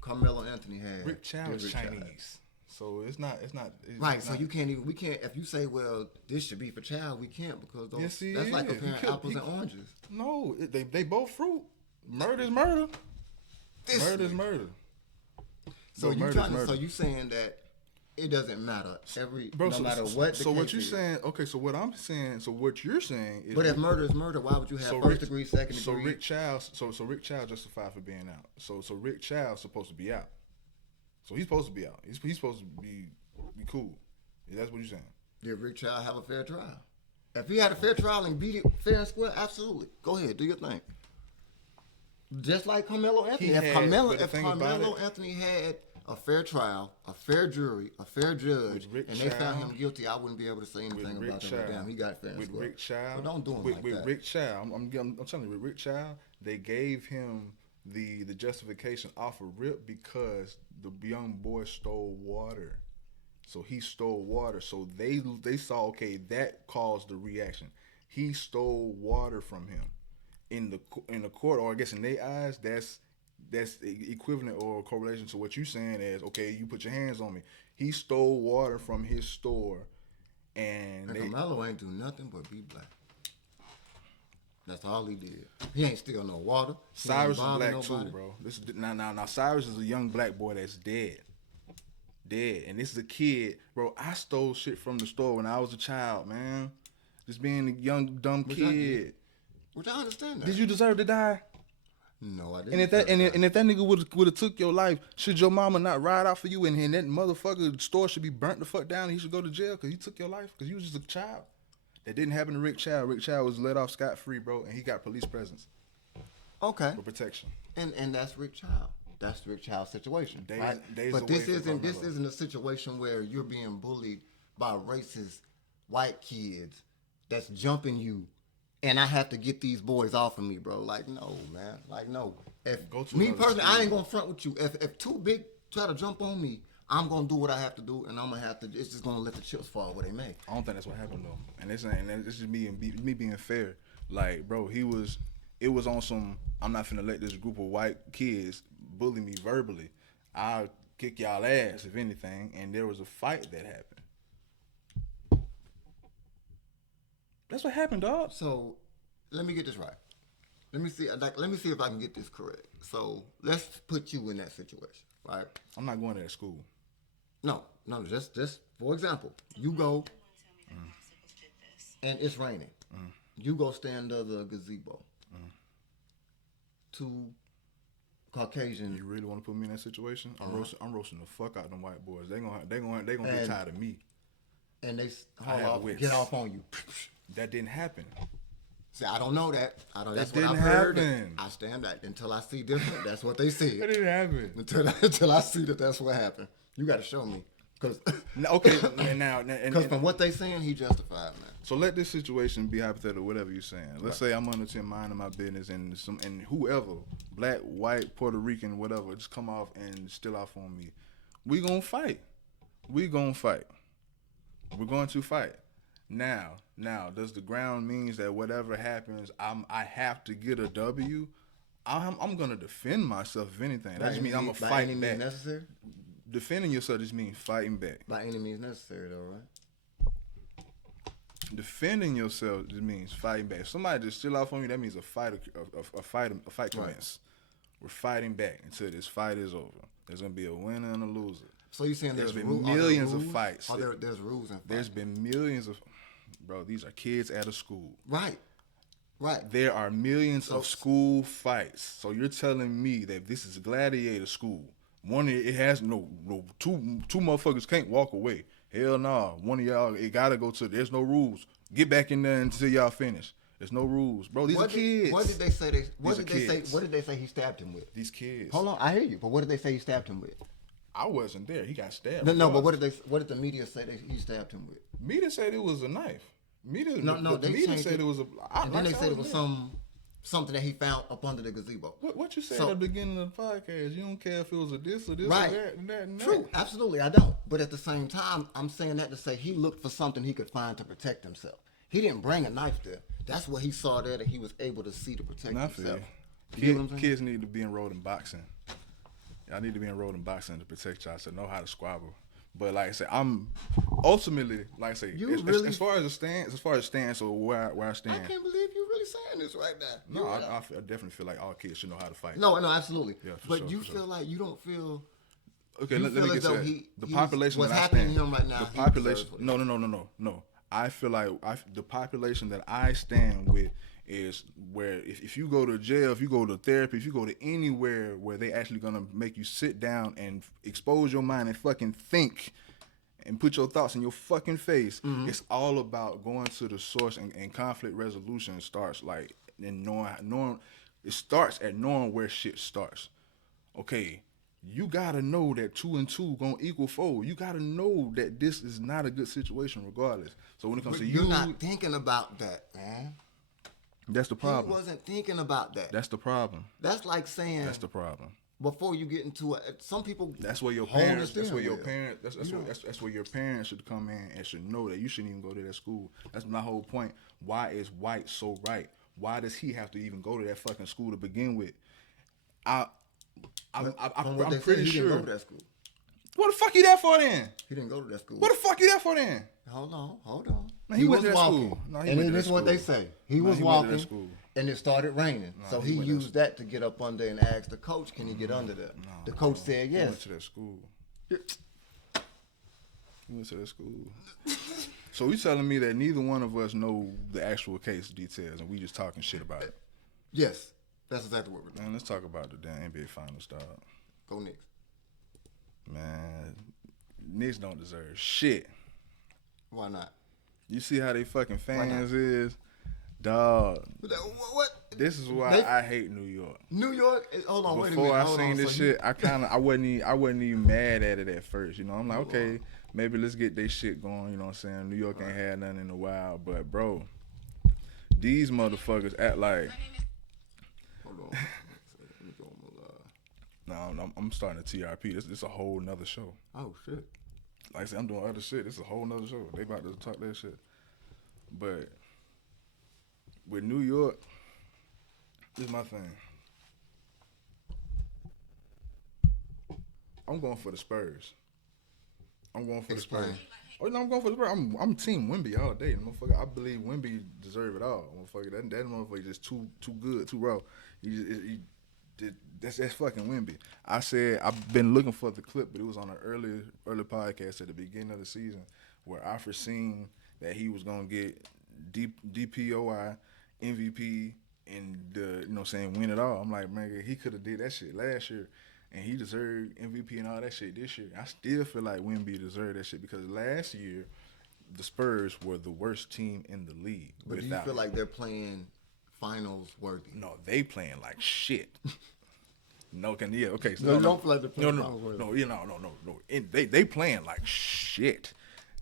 Karmelo Anthony had. Rick Child is Rick Child. Chinese, so it's not. Right, it's so not- we can't, if you say, well, this should be for child, we can't because those, Yes, he that's like is. comparing He killed- apples and oranges. No, they both fruit. Murder is murder. Murder is murder. So Bro, you murder is trying to, murder. so you saying that it doesn't matter Bro, no so, matter so, what the so what case you is. saying? Okay, so what I'm saying. So what you're saying is. But if murder is murder, why would you have so first Rick- degree, second So degree? Rick Child. So Rick Child justified for being out. So Rick Child's supposed to be out. So he's supposed to be out. He's supposed to be cool. That's what you're saying. Did Rick Child have a fair trial? If he had a fair trial and beat it fair and square, absolutely. Go ahead, do your thing. Just like Karmelo Anthony. He If had- Karmelo, but the if thing about Karmelo it- Anthony had a fair trial, a fair jury, a fair judge, With Rick and they found Child- him guilty, I wouldn't be able to say anything Rick about that. Child- Damn, he got fair and with square. Rick Child. But don't do him with, like with that. Rick Child, I'm telling you, with Rick Child, they gave him the justification off of rip because the young boy stole water. So he stole water. So they saw, okay, that caused the reaction. He stole water from him. In the court, or I guess in their eyes, that's equivalent or correlation to what you're saying as, okay, you put your hands on me. He stole water from his store, and Karmelo ain't do nothing but be black. That's all he did. He ain't steal no water. He ain't Cyrus is bother black nobody. too, bro. This is now Cyrus is a young black boy that's dead, and this is a kid, bro. I stole shit from the store when I was a child, man. Just being a young dumb Which I kid. did. Which I understand that. Did you deserve to die? No, I didn't. And if that nigga would have took your life, should your mama not ride out for you? And that motherfucker store should be burnt the fuck down. And he should go to jail because he took your life because you was just a child. That didn't happen to Rick Child. Rick Child was let off scot free, bro, and he got police presence Okay. for protection. And that's Rick Child. That's Rick Child's situation. Right? Days But away this from isn't Karmelo. a situation where you're being bullied by racist white kids that's jumping you, and I have to get these boys off of me, bro. Like, no, man. Like, no. If Go to me another personally, school. I ain't gonna front with you. If too big try to jump on me, I'm gonna do what I have to do, and I'm gonna have to. It's just gonna let the chips fall where they may. I don't think that's what happened though, and this is me being fair. Like, bro, it was on some. I'm not finna let this group of white kids bully me verbally. I'll kick y'all ass if anything. And there was a fight that happened. That's what happened, dog. So, let me get this right. Let me see if I can get this correct. So, let's put you in that situation, right? I'm not going to that school. No, just for example, you go and it's raining. You go stand under the gazebo. Two Caucasian. You really want to put me in that situation? I'm roasting the fuck out of them white boys. They gonna And- get tired of me. And they I have wits. get off on you. That didn't happen. See, I don't know that. That's what didn't I've heard. happen. I stand back until I see different. That's what they said. That didn't happen. Until I see that's what happened. You got to show me. Because Okay, and now, and from what they saying, he justified, man. so let this situation be hypothetical, whatever you're saying. Let's say I'm under 10 minding my business and whoever, black, white, Puerto Rican, whatever, just come off and steal off on me. We gonna fight. We're going to fight. Now, does the ground means that whatever happens, I have to get a W? I'm gonna defend myself if anything. That just means I'm gonna fight back. By any means necessary? Defending yourself just means fighting back. By any means necessary, though, right? Defending yourself just means fighting back. If somebody just steal off on you, that means a fight commence. Right. We're fighting back until this fight is over. There's gonna be a winner and a loser. So you're saying there's been millions of fights. There's rules and fights. There's been millions of, bro. These are kids at a school. Right. There are millions of school fights. So you're telling me that this is gladiator school. It has no two motherfuckers can't walk away. Hell no. One of y'all, it gotta go to. There's no rules. Get back in there until y'all finish. There's no rules, bro. These are kids. What did they say? What did they say he stabbed him with? These kids. Hold on, I hear you. But what did they say he stabbed him with? I wasn't there. He got stabbed. No. But what did the media say that he stabbed him with? Media said it was a knife. They said it was a. And then they said it was something that he found up under the gazebo. What you said at the beginning of the podcast? You don't care if it was a this or this right. or that and that and True, that. Absolutely, I don't. But at the same time, I'm saying that to say he looked for something he could find to protect himself. He didn't bring a knife there. That's what he saw there that he was able to see to protect himself. Kids need to be enrolled in boxing. Y'all need to be enrolled in boxing to protect y'all, to know how to squabble. But like I said, I'm ultimately, like I say, as far as the stance or where I stand. I can't believe you're really saying this right now. No, I definitely feel like all kids should know how to fight. No, absolutely. Yeah, but you feel like you don't feel. Okay, let me get to that. The population what's that I happening stand. to him right now. The population. No. I feel like the population that I stand with is where if you go to jail, if you go to therapy, if you go to anywhere where they actually gonna make you sit down and expose your mind and fucking think and put your thoughts in your fucking face, it's all about going to the source, and conflict resolution starts like in knowing it starts at knowing where shit starts. Okay, you gotta know that 2 and 2 gonna equal 4. You gotta know that this is not a good situation regardless. So when it comes to you're not thinking about that, man. That's the problem. He wasn't thinking about that. That's the problem. That's like saying. That's the problem. Before you get into some people. That's where your parents. That's where your parents. That's where your parents should come in and should know that you shouldn't even go to that school. That's my whole point. Why is white so right? Why does he have to even go to that fucking school to begin with? I'm pretty sure. He didn't go to that school. What the fuck you there for then? He didn't go to that school. What the fuck you there for then? Hold on. No, he went to that school. No, and then this is what they say. He was walking, and it started raining. So he used that to get up under and asked the coach, can he get under there? The coach said yes. He went to that school. He went to that school. So you telling me that neither one of us know the actual case details and we just talking shit about it? Yes. That's exactly what we're doing. Man, let's talk about the damn NBA Finals, dog. Go Knicks. Man, Knicks don't deserve shit. Why not? You see how they fucking fans is? Dog. What? This is why I hate New York. New York? Hold on, wait a minute. Before I seen this shit, I wasn't even mad at it at first. You know, I'm like, okay, maybe let's get this shit going. You know what I'm saying? New York ain't had nothing in a while. But, bro, these motherfuckers act like... Hold on. No, I'm starting a TRP. This is a whole nother show. Oh, shit. Like I said, I'm doing other shit. This is a whole nother show. They about to talk that shit. But with New York, this is my thing. I'm going for the Spurs. Explain. Oh no, I'm going for the Spurs. I'm Team Wemby all day, motherfucker. I believe Wemby deserve it all, motherfucker. That motherfucker just too good, too raw. That's fucking Wemby. I said I've been looking for the clip, but it was on an early podcast at the beginning of the season where I foreseen that he was gonna get DPOI, MVP, and win it all. I'm like, man, he could have did that shit last year, and he deserved MVP and all that shit this year. I still feel like Wemby deserved that shit because last year the Spurs were the worst team in the league. But do you feel like they're playing finals worthy? No, they playing like shit. No, okay. So No, you don't feel like they're playing no, power forward. no. And they playing like shit.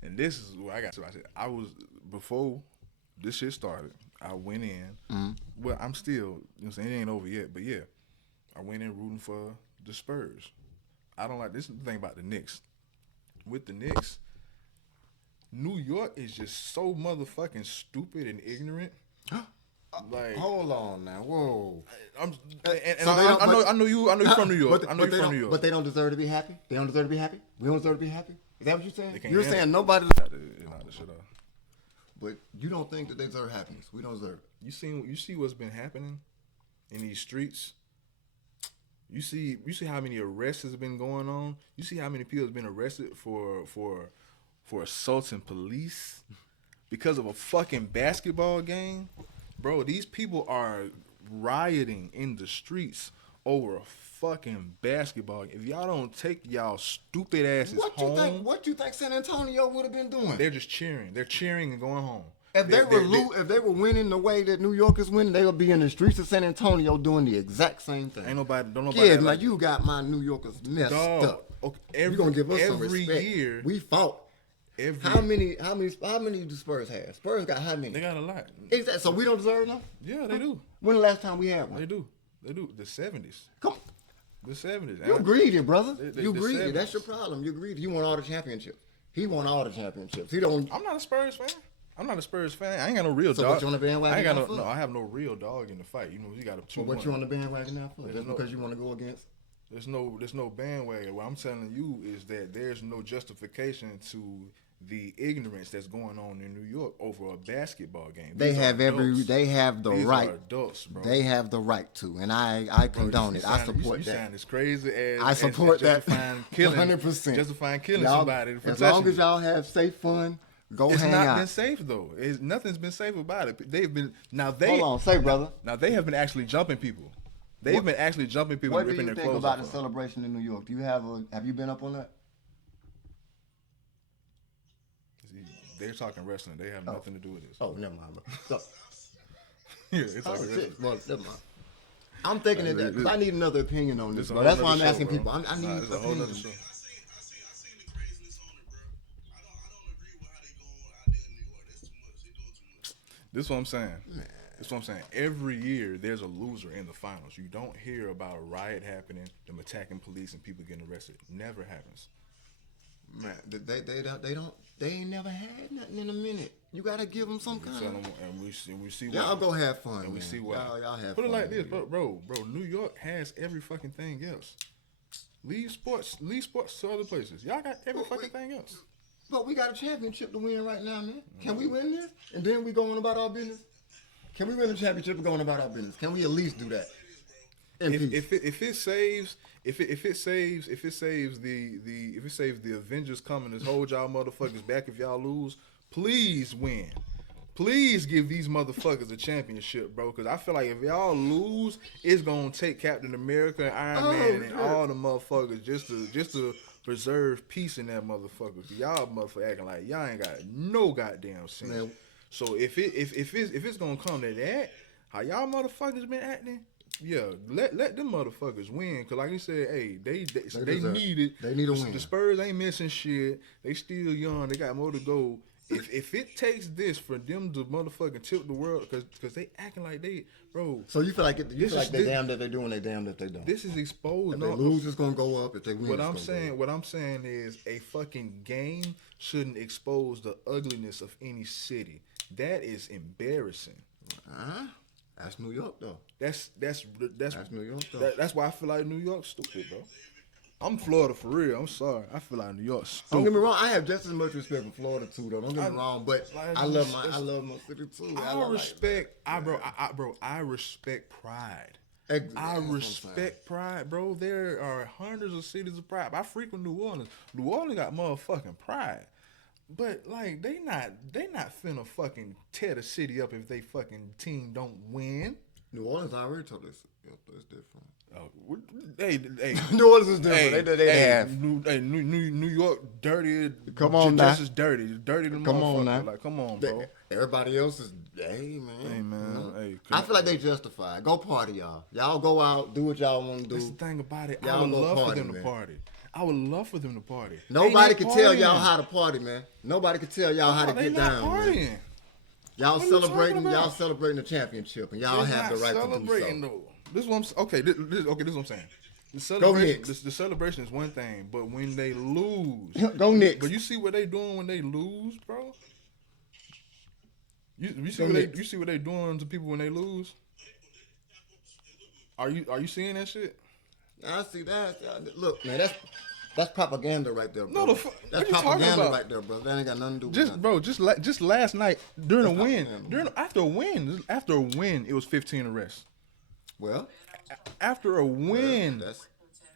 And this is what I got to. I said I was before this shit started. I went in. Well, I'm still. You know what I'm saying? It ain't over yet, but yeah, I went in rooting for the Spurs. I don't like this. Is the thing about the Knicks. With the Knicks, New York is just so motherfucking stupid and ignorant. Like, hold on now, whoa. I know you from New York. I know you from New York. But they don't deserve to be happy. They don't deserve to be happy. We don't deserve to be happy. Is that what you're saying? You're saying nobody. But you don't think that they deserve happiness. We don't deserve it. You see what's been happening in these streets. You see how many arrests has been going on. You see how many people has been arrested for assaulting police because of a fucking basketball game. Bro, these people are rioting in the streets over a fucking basketball game. If y'all don't take y'all stupid asses home. What you think San Antonio would have been doing? They're just cheering. They're cheering and going home. If they were winning the way that New York is winning, they would be in the streets of San Antonio doing the exact same thing. Don't nobody. Yeah, like you got my New Yorkers messed up. Okay, you gonna give us some every respect. Year. We fought. How many do Spurs have? Spurs got how many? They got a lot. Exactly. So we don't deserve them? Yeah, they do. When the last time we had one? They do. The 70s. Come on. The 70s. You greedy, brother. You the greedy. 70s. That's your problem. You greedy. You want all the championships. He want all the championships. He don't. I'm not a Spurs fan. I ain't got no real dog. So what you on the bandwagon No, I have no real dog in the fight. You know, you got a 2-1. So what you on the bandwagon now for? Just because you want to go against? There's no bandwagon. What I'm telling you is that there's no justification to the ignorance that's going on in New York over a basketball game. They have the These right. Are adults, bro. They have the right to, and I condone it. I support you that. sound as crazy as I support that. Justifying killing, 100%. Justifying killing somebody. As long as y'all have safe fun, go hang out. It's not been safe though. Nothing's been safe about it. They've been Hold on, say brother. Now they have been actually jumping people. They've been actually jumping people and ripping their clothes off. What do you think about the celebration in New York? Do you have you been up on that? They're talking wrestling. They have nothing to do with this. Oh, never mind, bro. So, yeah, it's talking wrestling. Well, never mind. I'm thinking that because I need another opinion on this, bro. That's why I'm asking people. I need it's a whole other show. I seen the craziness on it, bro. I don't agree with how they going out there in New York. That's too much. They doing too much. This is what I'm saying. That's what I'm saying. Every year there's a loser in the finals. You don't hear about a riot happening, them attacking police and people getting arrested. Never happens. Man, they ain't never had nothing in a minute. You gotta give them some kind of. And we see. Y'all go have fun. And we see why. Y'all have Put fun. it like this, bro. New York has every fucking thing else. Leave sports to other places. Y'all got every fucking thing else. But we got a championship to win right now, man. Can we win this? And then we going about our business? Can we win the championship and going about our business? Can we at least do that? If it saves the Avengers coming to hold y'all motherfuckers back if y'all lose, please win. Please give these motherfuckers a championship, bro. Because I feel like if y'all lose, it's gonna take Captain America and Iron Man and all the motherfuckers just to preserve peace in that motherfucker. Y'all motherfucker acting like y'all ain't got no goddamn sense. Man. So if it's gonna come to that, how y'all motherfuckers been acting? Yeah, let them motherfuckers win. Cause like you said, hey, they need it. They need a win. The Spurs ain't missing shit. They still young. They got more to go. If it takes this for them to motherfucking tilt the world, cause they acting like they, bro. So you feel like they're damned if they do and they damned if they don't. This is exposed. If they lose, it's gonna go up. If they win, what I'm saying is a fucking game shouldn't expose the ugliness of any city. That is embarrassing. That's New York though. That's New York though. That's why I feel like New York's stupid, bro. I'm Florida for real. I'm sorry. I feel like New York's stupid. Don't get me wrong. I have just as much respect for Florida too, though. Don't get me wrong, but I love my city too. I respect pride. Exactly. I respect pride, bro. There are hundreds of cities of pride. I frequent New Orleans. New Orleans got motherfucking pride. But like they not finna fucking tear the city up if they fucking team don't win. New Orleans already told us it's different. Hey, New Orleans is different. They have. New York dirty. Come on now. Just as dirty. Dirty than Come motherfucker. on now. Like, come on, bro. Everybody else is, hey man. Hey, man. You know? Hey, I feel like they justified. Go party, y'all. Y'all go out, do what y'all want to do. That's the thing about it. Y'all I would go love for party, them man. to party. I would love for them to party. Nobody can tell y'all partying. how to party, man. Nobody can tell y'all how to They get not down, partying. man. Y'all What are you celebrating. talking about? Y'all celebrating the championship, and y'all They're have the not right to do celebrating so. though. This one. Okay. This is what I'm saying. The Go celebration, Knicks. the celebration is one thing, but when they lose, Go Knicks. But you see what they doing when they lose, bro. You see Go what Knicks. you see what they doing to people when they lose. Are you seeing that shit? I see that. Look, man, that's propaganda right there, bro. No, what That's you talking propaganda about? right there, bro. That ain't got nothing to do with Just nothing. bro, just last night during a That's win, propaganda. after a win, it was 15 arrests. Well, After a win, that's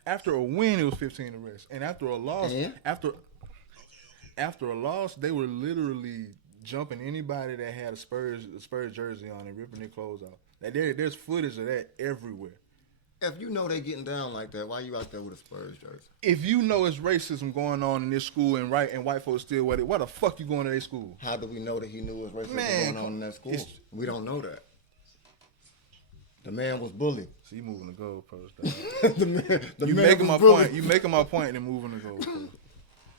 it was 15 arrests, and after a loss, And? after a loss, they were literally jumping anybody that had a Spurs jersey on and ripping their clothes off. Like there's footage of that everywhere. if you know they getting down like that, why you out there with a Spurs jersey? If you know it's racism going on in this school and white folks still with it, why the fuck you going to their school? How do we know that he knew it was racism Man, going on in that school? it's- We don't know that. The man was bullied. So you moving the goalpost. dog. the You man making was my bullied. point. You making my point and moving the goalpost.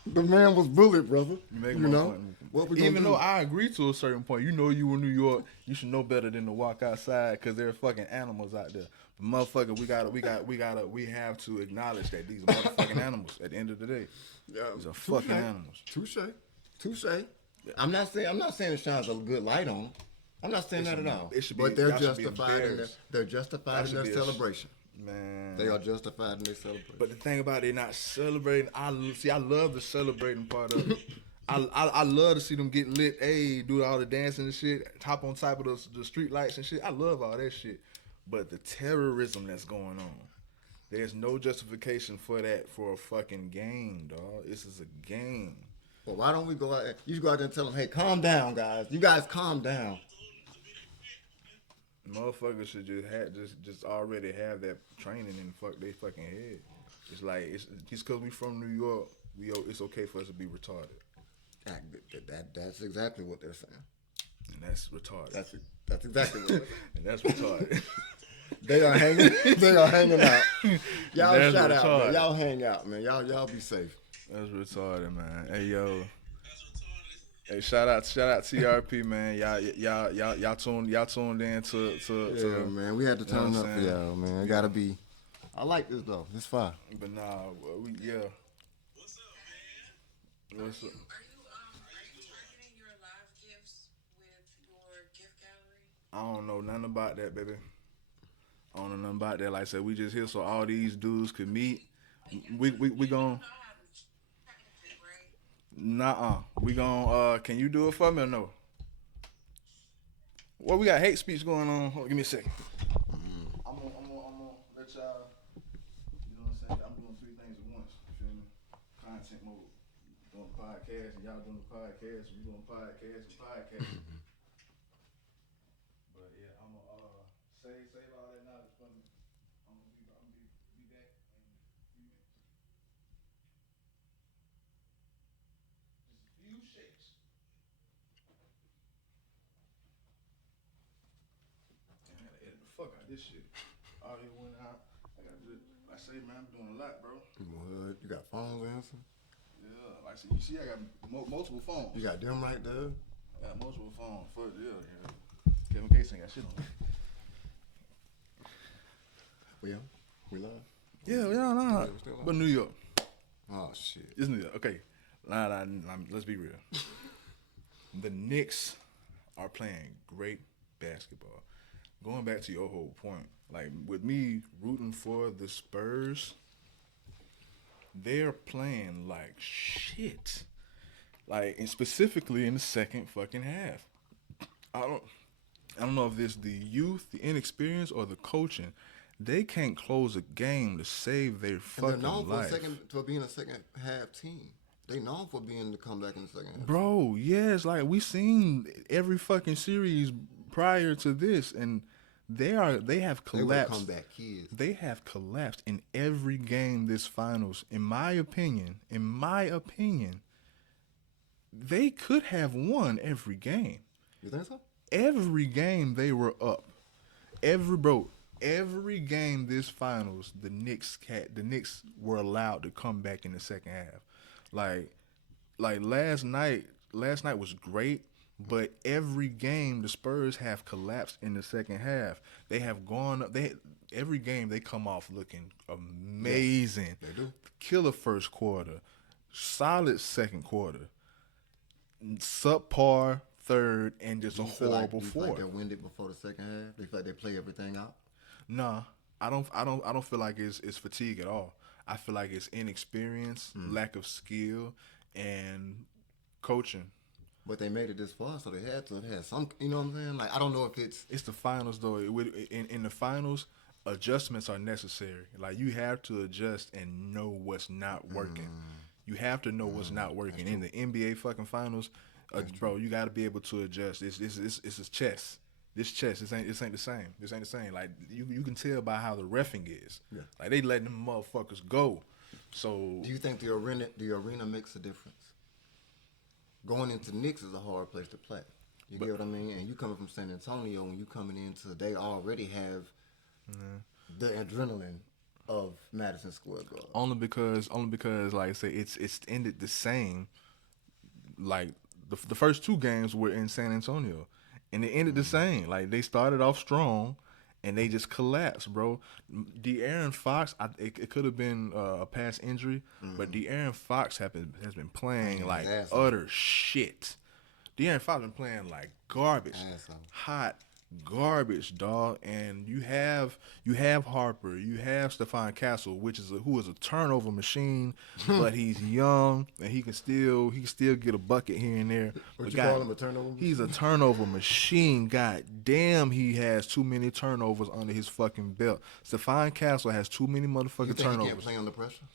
The man was bullied, brother. You making You my know point. what we gonna Even do? though I agree to a certain point, you know you in New York, you should know better than to walk outside because there are fucking animals out there. But motherfucker, we have to acknowledge that these are motherfucking animals. At the end of the day, these are fucking animals. Touche. I'm not saying it shines a good light on them. I'm not saying that at all. it should be- But they're y'all should be justified in their, embarrassed. they're justified in Y'all their should be celebration. Man, They are justified in their celebration. But the thing about it, they're not celebrating. I love the celebrating part of it. I love to see them get lit. Hey, do all the dancing and shit. Hop on top of the street lights and shit. I love all that shit. But the terrorism that's going on, there's no justification for that for a fucking game, dog. This is a game. Well, why don't we go out there? You go out there and tell them, hey, calm down, guys. You guys calm down. Motherfuckers should just already have that training in they fucking head. It's like it's because we from New York. It's okay for us to be retarded, That's exactly what they're saying. and that's retarded. That's exactly what they're saying. And that's retarded. They are hanging out. Y'all That's shout out, man. retarded. Y'all hang out, man. Y'all be safe. That's retarded, man. Hey yo. Hey, shout out TRP, man. Y'all tuned in to Yeah, man. We had to You know turn what up I'm for saying? y'all, man. It gotta be. I like this though. It's fine. But nah, yeah. What's up, man? What's up? Are you targeting your live gifts with your gift gallery? I don't know nothing about that, baby. I don't know nothing about that. Like I said, we just here so all these dudes could meet. We gon' You know how to track it, right? Nuh-uh. We gon' can you do it for me or no? Well, we got hate speech going on. Hold on, give me a second. I'm gonna let y'all. You know what I'm saying? I'm doing three things at once. You feel me? Content mode. Doing podcast and y'all doing the podcast. We doing podcast and podcast. But yeah, I'm gonna save all that knowledge for me. I'm gonna be back in a few minutes. Just a few shakes. Damn, I gotta edit the fuck out of this shit. Audio went out. I gotta do it. Like I say, man, I'm doing a lot, bro. What? You got phones answering? Yeah, like you see, I got multiple phones. You got them right there? I got multiple phones. Fuck yeah. Kevin Gates ain't got shit on. We live? Yeah, we nah. still on? But New York. Oh shit. It's New York. Okay. Nah, let's be real. The Knicks are playing great basketball. Going back to your whole point, like with me rooting for the Spurs, they're playing like shit. Like, and specifically in the second fucking half. I don't know if it's the youth, the inexperience, or the coaching. They can't close a game to save their And fucking they're known life. for being a second half team. They known for being to come back in the second half. Bro, yes, like we seen every fucking series prior to this, and They have They were collapsed. comeback kids. They have collapsed in every game this finals. In my opinion, they could have won every game. You think so? Every game they were up. Every game this finals, the Knicks were allowed to come back in the second half. Like last night was great, but every game the Spurs have collapsed in the second half. They have gone up. Every game they come off looking amazing. They do. Killer first quarter, solid second quarter, subpar third, and just a horrible do you feel fourth. like they're winded before the second half? Do you feel like they play everything out? Nah, I don't feel like it's fatigue at all. I feel like it's inexperience, lack of skill, and coaching. But they made it this far, so they had to have some. You know what I'm saying? Like I don't know if it's the finals though. In the finals, adjustments are necessary. Like you have to adjust and know what's not working. You have to know what's not working in the NBA fucking finals, bro. You got to be able to adjust. It's a chess. This chess, this ain't the same. This ain't the same. Like you can tell by how the reffing is. Yeah. Like they letting them motherfuckers go. So Do you think the arena makes a difference? Going into Knicks is a hard place to play. You get what I mean? And you coming from San Antonio, when you coming into, they already have the adrenaline of Madison Square Garden. only because like I say it's ended the same. Like the first two games were in San Antonio, and it ended the same. Like they started off strong, and they just collapsed, bro. De'Aaron Fox, it could have been a past injury, but De'Aaron Fox has been playing like utter shit. De'Aaron Fox been playing like garbage, hot garbage, dog. And you have Harper, you have Stephon Castle, who is a turnover machine, but he's young and he can still get a bucket here and there. What But you call him, a turnover machine? He's a turnover machine. God damn, he has too many turnovers under his fucking belt. Stephon Castle has too many motherfucking You think turnovers. he can't play under pressure?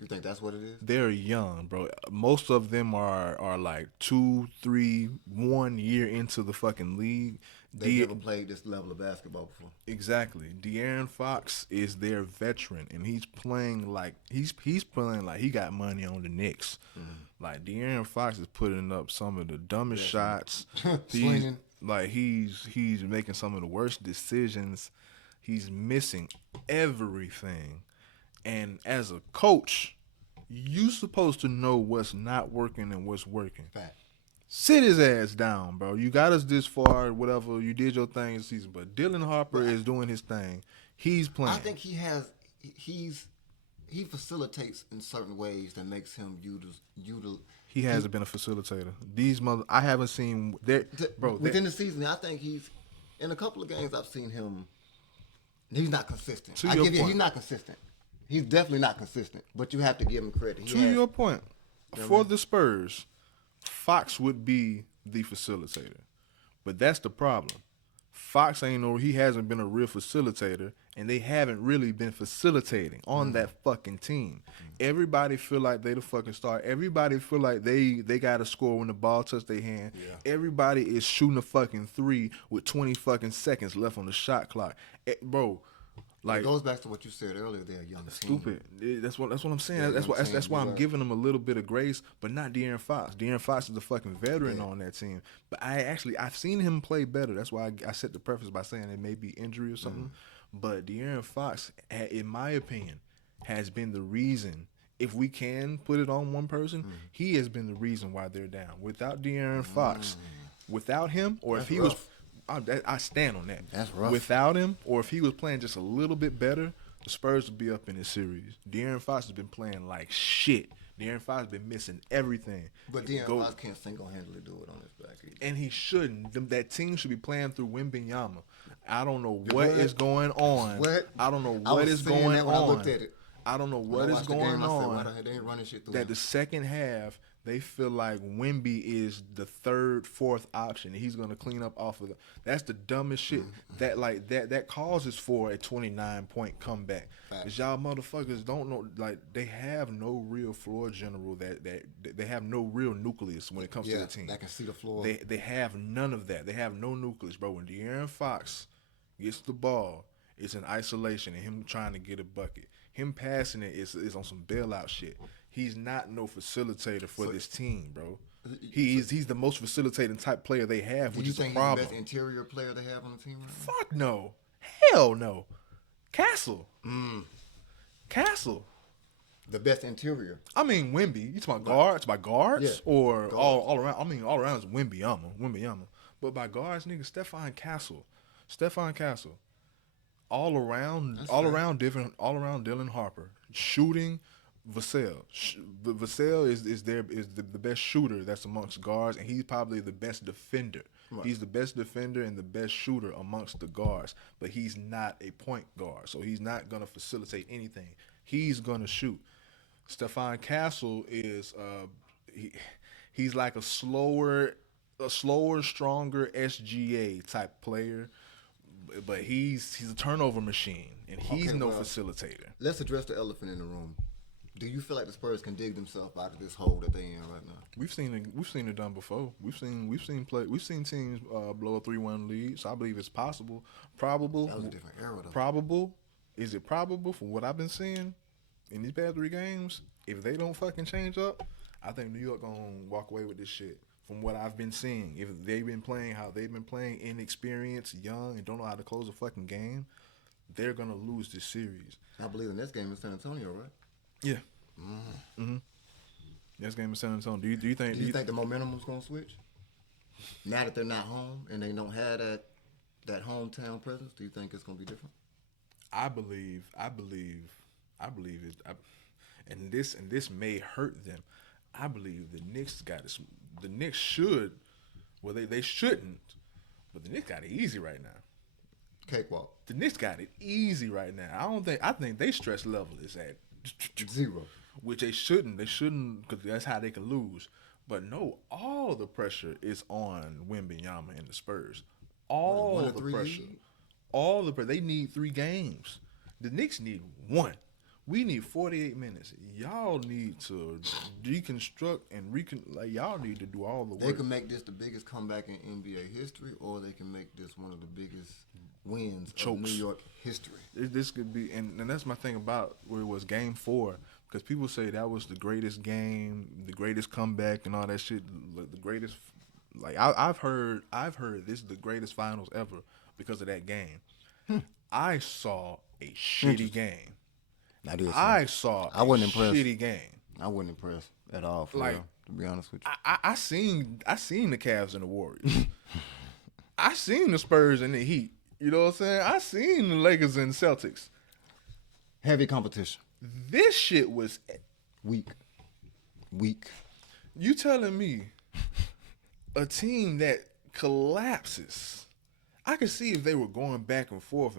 You think that's what it is? They're young, bro. Most of them are like 2, 3, 1 year into the fucking league. They've never played this level of basketball before. Exactly. De'Aaron Fox is their veteran, and he's playing like he got money on the Knicks. Like De'Aaron Fox is putting up some of the dumbest shots. Swinging. He's making some of the worst decisions. He's missing everything. And as a coach, you supposed to know what's not working and what's working. Fact. Sit his ass down, bro. You got us this far, whatever. You did your thing this season, but Dylan Harper is doing his thing. He's playing. I think he facilitates in certain ways that makes him He hasn't been a facilitator. I haven't seen within the season. I think he's in a couple of games. I've seen him. He's not consistent. He's not consistent. He's definitely not consistent. But you have to give him credit. Your point, for the Spurs, Fox would be the facilitator, but that's the problem. Fox he hasn't been a real facilitator, and they haven't really been facilitating on that fucking team. Everybody feel like they the fucking star. Everybody feel like they got to score when the ball touch their hand. Yeah. Everybody is shooting a fucking three with 20 fucking seconds left on the shot clock. Bro, like, it goes back to what you said earlier. They're a young team. Stupid. That's what I'm saying. That's why I'm giving them a little bit of grace, but not De'Aaron Fox. De'Aaron Fox is the fucking veteran on that team. But I've seen him play better. That's why I set the preface by saying it may be injury or something. But De'Aaron Fox, in my opinion, has been the reason. If we can put it on one person, he has been the reason why they're down. Without De'Aaron Fox, without him, or if he was. I stand on that. That's rough. Without him, or if he was playing just a little bit better, the Spurs would be up in this series. De'Aaron Fox has been playing like shit. De'Aaron Fox has been missing everything. But De'Aaron Fox can't single-handedly do it on his back either. And he shouldn't. That team should be playing through Wembanyama. I don't know what is going on. What? I don't know what is going on. When I looked at it. I don't know what is going on. Why they ain't running shit through that the second half, they feel like Wemby is the third, fourth option, and he's gonna clean up off of it. That's the dumbest shit. That causes for a 29-point comeback. Cause y'all motherfuckers don't know, like, they have no real floor general. That they have no real nucleus when it comes to the team. That can see the floor. They have none of that. They have no nucleus, bro. When De'Aaron Fox gets the ball, it's in isolation and him trying to get a bucket. Him passing it is on some bailout shit. He's not no facilitator for this team, bro. He's the most facilitating type player they have, Do which you is a think he's the problem. best interior player they have on the team right now? Fuck no. Hell no. Castle. Castle. The best interior. I mean Wemby. You talking about guards? By guards? Yeah. Or Guards. all around? I mean all around is Wembyama. But by guards, nigga, Stephon Castle. All around Dylan Harper. Shooting, Vassell. Vassell is the best shooter that's amongst guards, and he's probably the best defender. Right. He's the best defender and the best shooter amongst the guards, but he's not a point guard, so he's not gonna facilitate anything. He's gonna shoot. Stephon Castle is he's like a slower, stronger SGA type player, but he's a turnover machine, and he's facilitator. Let's address the elephant in the room. Do you feel like the Spurs can dig themselves out of this hole that they're in right now? We've seen it done before. We've seen teams blow a 3-1 lead. So I believe it's possible. Probable. That was a different era, though. Probable. Is it probable from what I've been seeing in these past 3 games? If they don't fucking change up, I think New York gonna walk away with this shit. From what I've been seeing, if they've been playing how they've been playing, inexperienced, young, and don't know how to close a fucking game, they're gonna lose this series. I believe the next game is San Antonio, right? Yeah. Next game is San Antonio. Do you think the momentum's gonna switch? Now that they're not home and they don't have that hometown presence, do you think it's gonna be different? I believe it. And this may hurt them. I believe the Knicks got this. The Knicks should. Well, they shouldn't, but the Knicks got it easy right now. Cakewalk. The Knicks got it easy right now. I think they stress level is at 0, which they shouldn't. They shouldn't, because that's how they can lose. But no, all the pressure is on Wembanyama and the Spurs. All the pressure. All the pressure. They need 3 games. The Knicks need 1. We need 48 minutes. Y'all need to deconstruct and y'all need to do all the work. They can make this the biggest comeback in NBA history, or they can make this one of the biggest wins of New York history. This could be, and that's my thing about where it was Game 4, because people say that was the greatest game, the greatest comeback, and all that shit. The greatest, like I've heard this is the greatest finals ever because of that game. I saw a shitty game. I saw a shitty game. I wasn't impressed at all, for real, to be honest with you. I seen the Cavs and the Warriors. I seen the Spurs and the Heat. You know what I'm saying? I seen the Lakers and the Celtics. Heavy competition. This shit was weak. You telling me a team that collapses? I could see if they were going back and forth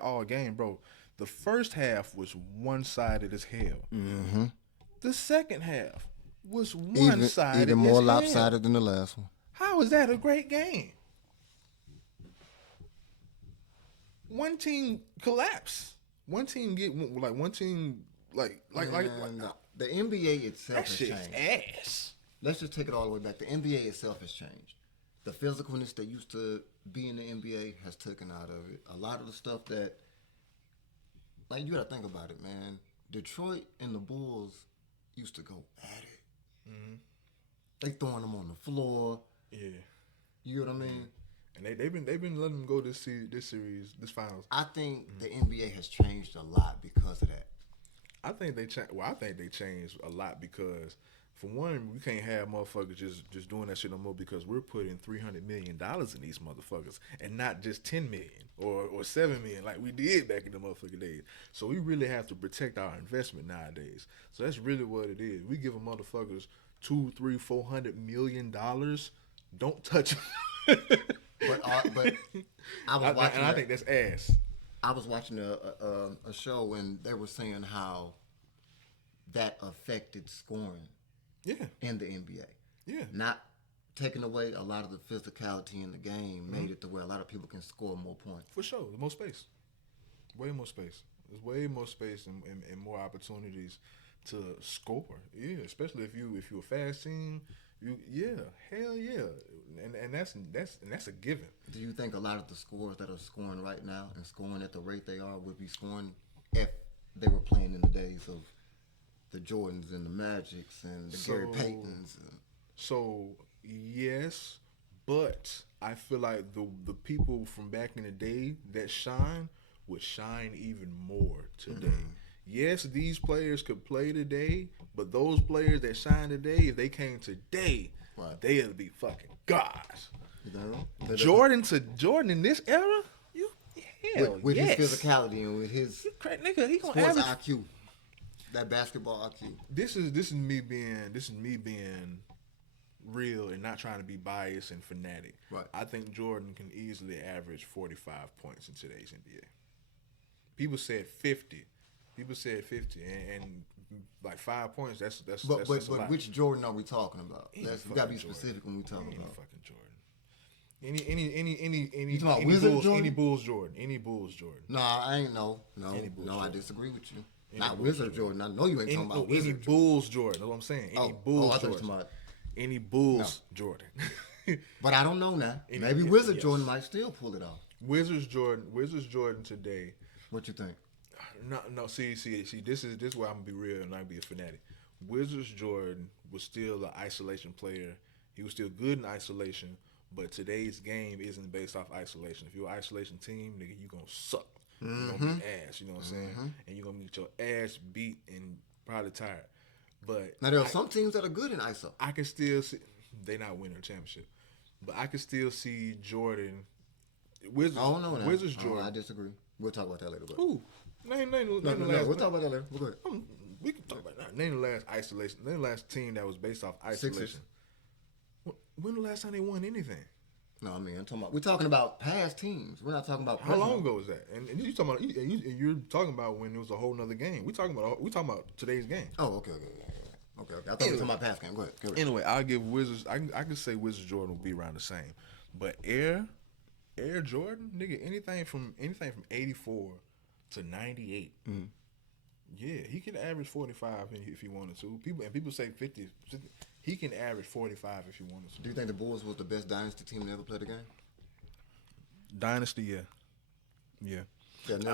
all game, bro. The first half was one-sided as hell. Mm-hmm. The second half was one-sided even more as lopsided hell. than the last one. How is that a great game? One team collapse. One team get like one team like the NBA itself that has shit's changed. ass. Let's just take it all the way back. The NBA itself has changed. The physicalness that used to be in the NBA has taken out of it. A lot of the stuff that, like, you gotta think about it, man. Detroit and the Bulls used to go at it. Mm-hmm. They throwing them on the floor. Yeah, you know what I mean. And they've been letting them go this series, this finals. I think the NBA has changed a lot because of that. I think they changed a lot because, for one, we can't have motherfuckers just doing that shit no more because we're putting $300 million in these motherfuckers and not just $10 million or $7 million like we did back in the motherfucking days. So we really have to protect our investment nowadays. So that's really what it is. We give them motherfuckers $200, $300, $400 million. Don't touch them. But I was watching, and I think that's ass. I was watching a show and they were saying how that affected scoring. Yeah. In the NBA. Yeah. Not taking away a lot of the physicality in the game made it to where a lot of people can score more points. For sure. There's more space. Way more space. There's way more space and more opportunities to score. Yeah, especially if you're a fast team Hell yeah, and that's a given. Do you think a lot of the scorers that are scoring right now and scoring at the rate they are would be scoring if they were playing in the days of the Jordans and the Magics and the Gary Paytons? So yes, but I feel like the people from back in the day that shine would shine even more today. Yes, these players could play today, but those players that shine today, if they came today, Right. they'd be fucking gods. You know? Jordan in this era, hell With yes. his physicality and with his Nigga, he gonna sports average. IQ, that basketball IQ. This is me being real and not trying to be biased and fanatic. Right. I think Jordan can easily average 45 points in today's NBA. People said 50. And like 5 points. That's But a lot. which Jordan are we talking about? Any We gotta be fucking specific when we talk Any about. fucking Jordan. Any talking about Wizard Bulls, Jordan? Any Bulls Jordan. No, I ain't no. Any Bulls I Jordan. disagree with you. Any Not Bulls Wizard Jordan. I know you ain't talking about Any Wizard Jordan. Bulls Jordan. That's what I'm saying. Any Bulls I thought you were Jordan. talking about. Any Bulls Jordan. But I don't know now. Any- Maybe yeah, Wizard yes. Jordan might still pull it off. Wizards Jordan today. What you think? No. See. This is where I'm gonna be real and not be a fanatic. Wizards Jordan was still an isolation player. He was still good in isolation, but today's game isn't based off isolation. If you're an isolation team, nigga, you gonna suck. You're gonna be ass. You know what I'm saying? And you're gonna get your ass beat and probably tired. But Now there are some teams that are good in ISO. I can still see they not winning a championship, but I can still see Jordan. Wizards. I don't know that. Wizards Oh, Jordan. I disagree. We'll talk about that later. But Who? Name the no, last. we'll talk about that later. We'll go ahead. We can talk about that. Name the last isolation. Name the last team that was based off isolation. Sixers. When the last time they won anything? No, I mean we're talking about past teams. We're not talking about How present. long ago was that? And you talking about? You're talking about when it was a whole nother game. We talking about today's game. Oh, okay. I thought we were talking about past game. Go ahead. Anyway, I'll give Wizards. I can say Wizards Jordan will be around the same, but Air Jordan, nigga, anything from 84 to 98. Yeah, he can average 45 if he wanted to. People say 50. He can average 45 if he wanted to. Do you think the Bulls was the best dynasty team to ever play the game? Dynasty, yeah. Yeah, never been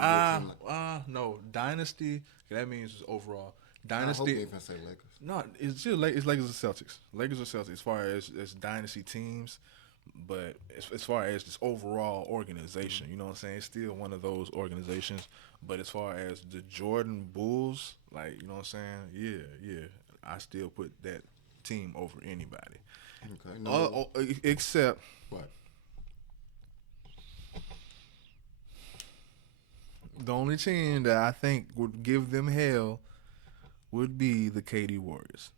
a team No, dynasty. That means it's overall I hope you dynasty. ain't gonna say Lakers. No, it's still it's Lakers or Celtics. Lakers or Celtics as far as dynasty teams, but as far as this overall organization, you know what I'm saying? It's still one of those organizations. But as far as the Jordan Bulls, like, you know what I'm saying? Yeah. I still put that team over anybody. Okay. Except What? the only team that I think would give them hell would be the KD Warriors.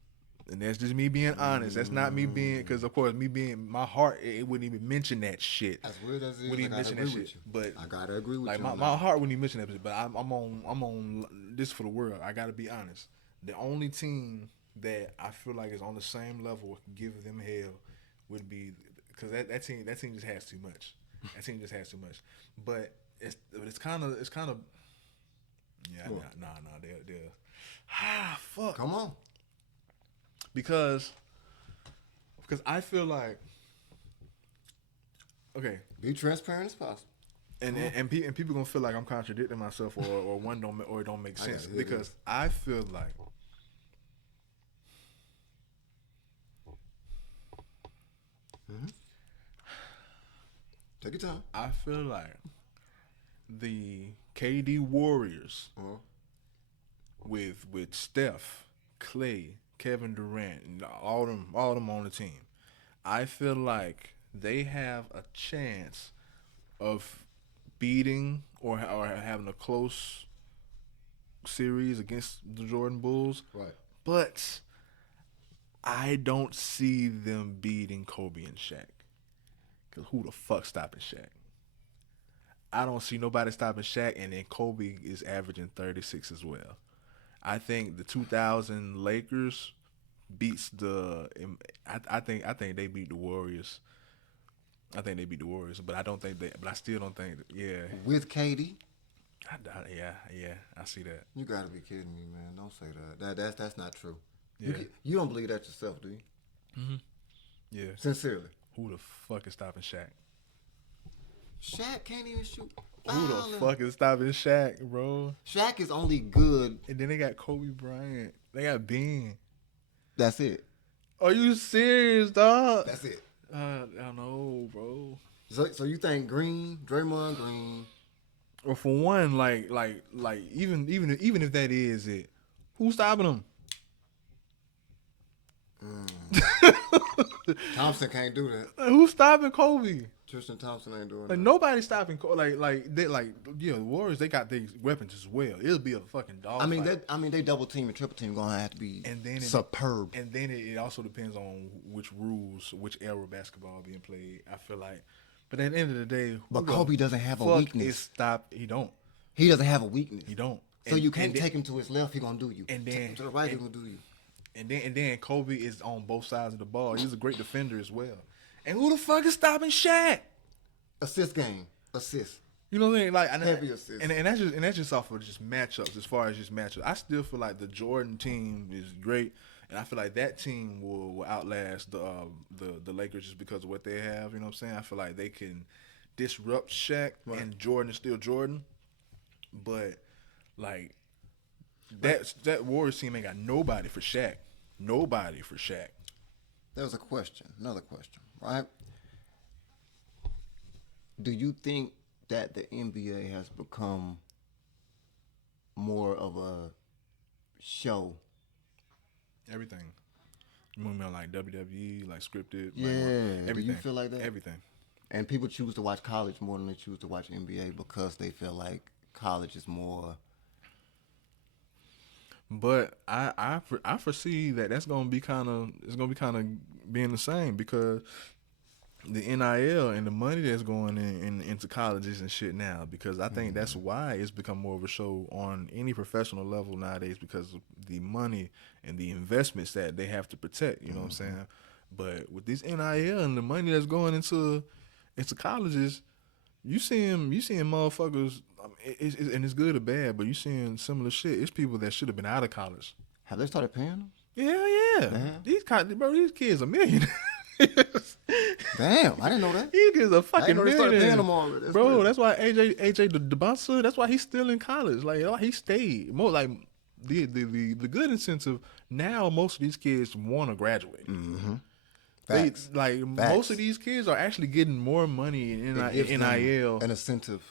And that's just me being honest. That's not me being, because of course, me being, my heart, it wouldn't even mention that shit. As weird as it is, Wouldn't I even gotta mention agree that with shit. you. But I gotta agree with like you. my heart wouldn't even mention that shit. But I'm on this for the world. I gotta be honest. The only team that I feel like is on the same level, give them hell, would be, because that team just has too much. That team just has too much. But it's kind of yeah. What? Nah. They're fuck. Come on. Because I feel like, okay, Be transparent as possible. and people gonna feel like I'm contradicting myself or one it don't make I sense, gotta hear because I feel like Take your time. I feel like the KD Warriors with Steph, Clay, Kevin Durant, and all them on the team, I feel like they have a chance of beating or having a close series against the Jordan Bulls. Right. But I don't see them beating Kobe and Shaq. Because who the fuck stopping Shaq? I don't see nobody stopping Shaq, and then Kobe is averaging 36 as well. I think the 2000 Lakers beats the. I think they beat the Warriors. I think they beat the Warriors, but I don't think they. But I still don't think. Yeah. With KD, Yeah. I see that. you gotta be kidding me, man. Don't say that. That's not true. Yeah. You don't believe that yourself, do you? Yeah. Sincerely. Who the fuck is stopping Shaq? Shaq can't even shoot. Who the Violent. fuck is stopping Shaq, bro? Shaq is only good. And then they got Kobe Bryant. They got Ben. That's it. Are you serious, dog? That's it. I don't know, bro. So you think Draymond Green? Or for one, like even if that is it, who's stopping them? Thompson can't do that. Like, who's stopping Kobe? Tristan Thompson ain't doing Like that. nobody's stopping Kobe. The Warriors, they got their weapons as well. It'll be a fucking dog. They double team and triple team gonna have to be and then superb. And then it also depends on which rules, which era of basketball being played. I feel like, but at the end of the day, But Kobe doesn't have a weakness. He don't. He doesn't have a weakness. He don't. So you can't take him to his left. He gonna do you. And Take then him to the right. He gonna do you. And then Kobe is on both sides of the ball. He's a great defender as well. And who the fuck is stopping Shaq? Assist game. Assist. You know what I mean? Like Heavy assist. And that's just off of just matchups. As far as just matchups, I still feel like the Jordan team is great, and I feel like that team will outlast the Lakers just because of what they have. You know what I'm saying? I feel like they can disrupt Shaq, and Jordan is still Jordan, but like that Warriors team ain't got nobody for Shaq. Nobody for Shaq. There was another question, right? Do you think that the NBA has become more of a show? Everything. You mean like WWE, like scripted? Yeah. Like, everything. Do you feel like that? Everything. And people choose to watch college more than they choose to watch NBA because they feel like college is more. But I foresee that's gonna be kind of being the same because the NIL and the money that's going into colleges and shit now, because I think that's why it's become more of a show on any professional level nowadays, because of the money and the investments that they have to protect. You know what I'm saying? But with this NIL and the money that's going into colleges, you seeing motherfuckers, and it's good or bad, but you seeing similar shit. It's people that should have been out of college. Have they started paying them? Yeah. These kids are millionaires. Damn, I didn't know that. These kids are I fucking didn't know they started millionaires. paying them already. That's Bro, crazy. that's why AJ the bouncer, that's why he's still in college. Like he stayed. More like the good incentive now, most of these kids want to graduate. Mm-hmm. Facts. Most of these kids are actually getting more money in NIL. An incentive.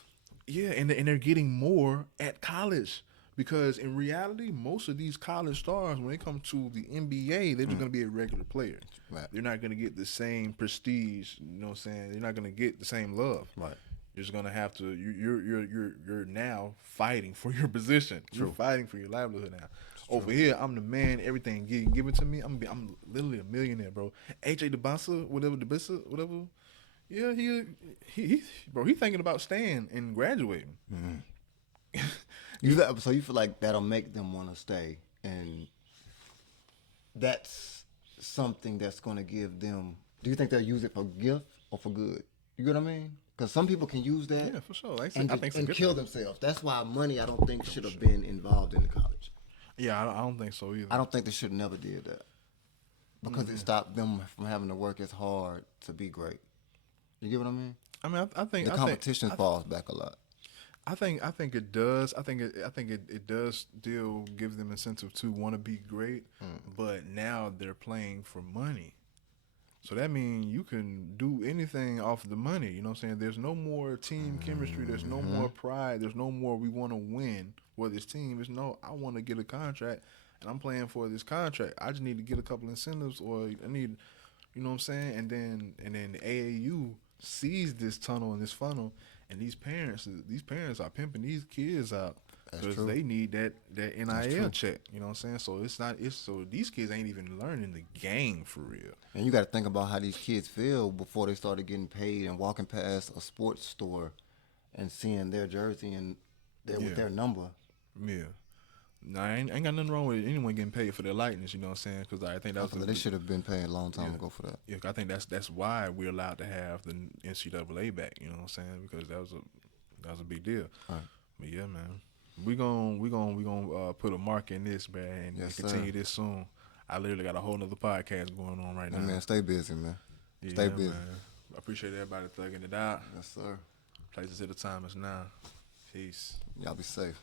Yeah, and they're getting more at college. Because in reality, most of these college stars, when they come to the NBA, they're just going to be a regular player. Right. They're not going to get the same prestige. You know what I'm saying? They're not going to get the same love. Right. You're just going to have to. You're now fighting for your position. You're fighting for your livelihood now. Over here, I'm the man. Everything getting given to me. I'm literally a millionaire, bro. AJ the bouncer, whatever. Yeah, he thinking about staying and graduating. Mm-hmm. So you feel like that'll make them want to stay, and that's something that's going to give them. Do you think they'll use it for gift or for good? You get what I mean? Because some people can use that. Yeah, for sure. And I think it's a good kill thing. themselves. That's why money, I don't think, should have been involved in the college. Yeah, I don't think so either. I don't think they should have never did that because it stopped them from having to work as hard to be great. You get what I mean? I mean, I think The competition falls back a lot. I think it does. I think it does still give them incentive to want to be great, but now they're playing for money. So that means you can do anything off the money. You know what I'm saying? There's no more team chemistry. There's no more pride. There's no more we want to win for this team. There's no I want to get a contract, and I'm playing for this contract. I just need to get a couple incentives, or I need, you know what I'm saying? And then the AAU sees this tunnel and this funnel. And these parents are pimping these kids out because they need that NIL check. You know what I'm saying? So these kids ain't even learning the game for real. And you got to think about how these kids feel before they started getting paid and walking past a sports store and seeing their jersey and with their number. Yeah. No, I ain't got nothing wrong with anyone getting paid for their likeness. You know what I'm saying? Because I think They should have been paid a long time ago for that. Yeah, I think that's why we're allowed to have the NCAA back. You know what I'm saying? Because that was a big deal. Right. But yeah, man, we gonna put a mark in this, man, and continue this soon. I literally got a whole nother podcast going on right now. Hey, man, stay busy, man. Yeah, Stay busy. Man. I appreciate everybody thugging it out. Yes, sir. Places at the time is now. Peace. Y'all be safe.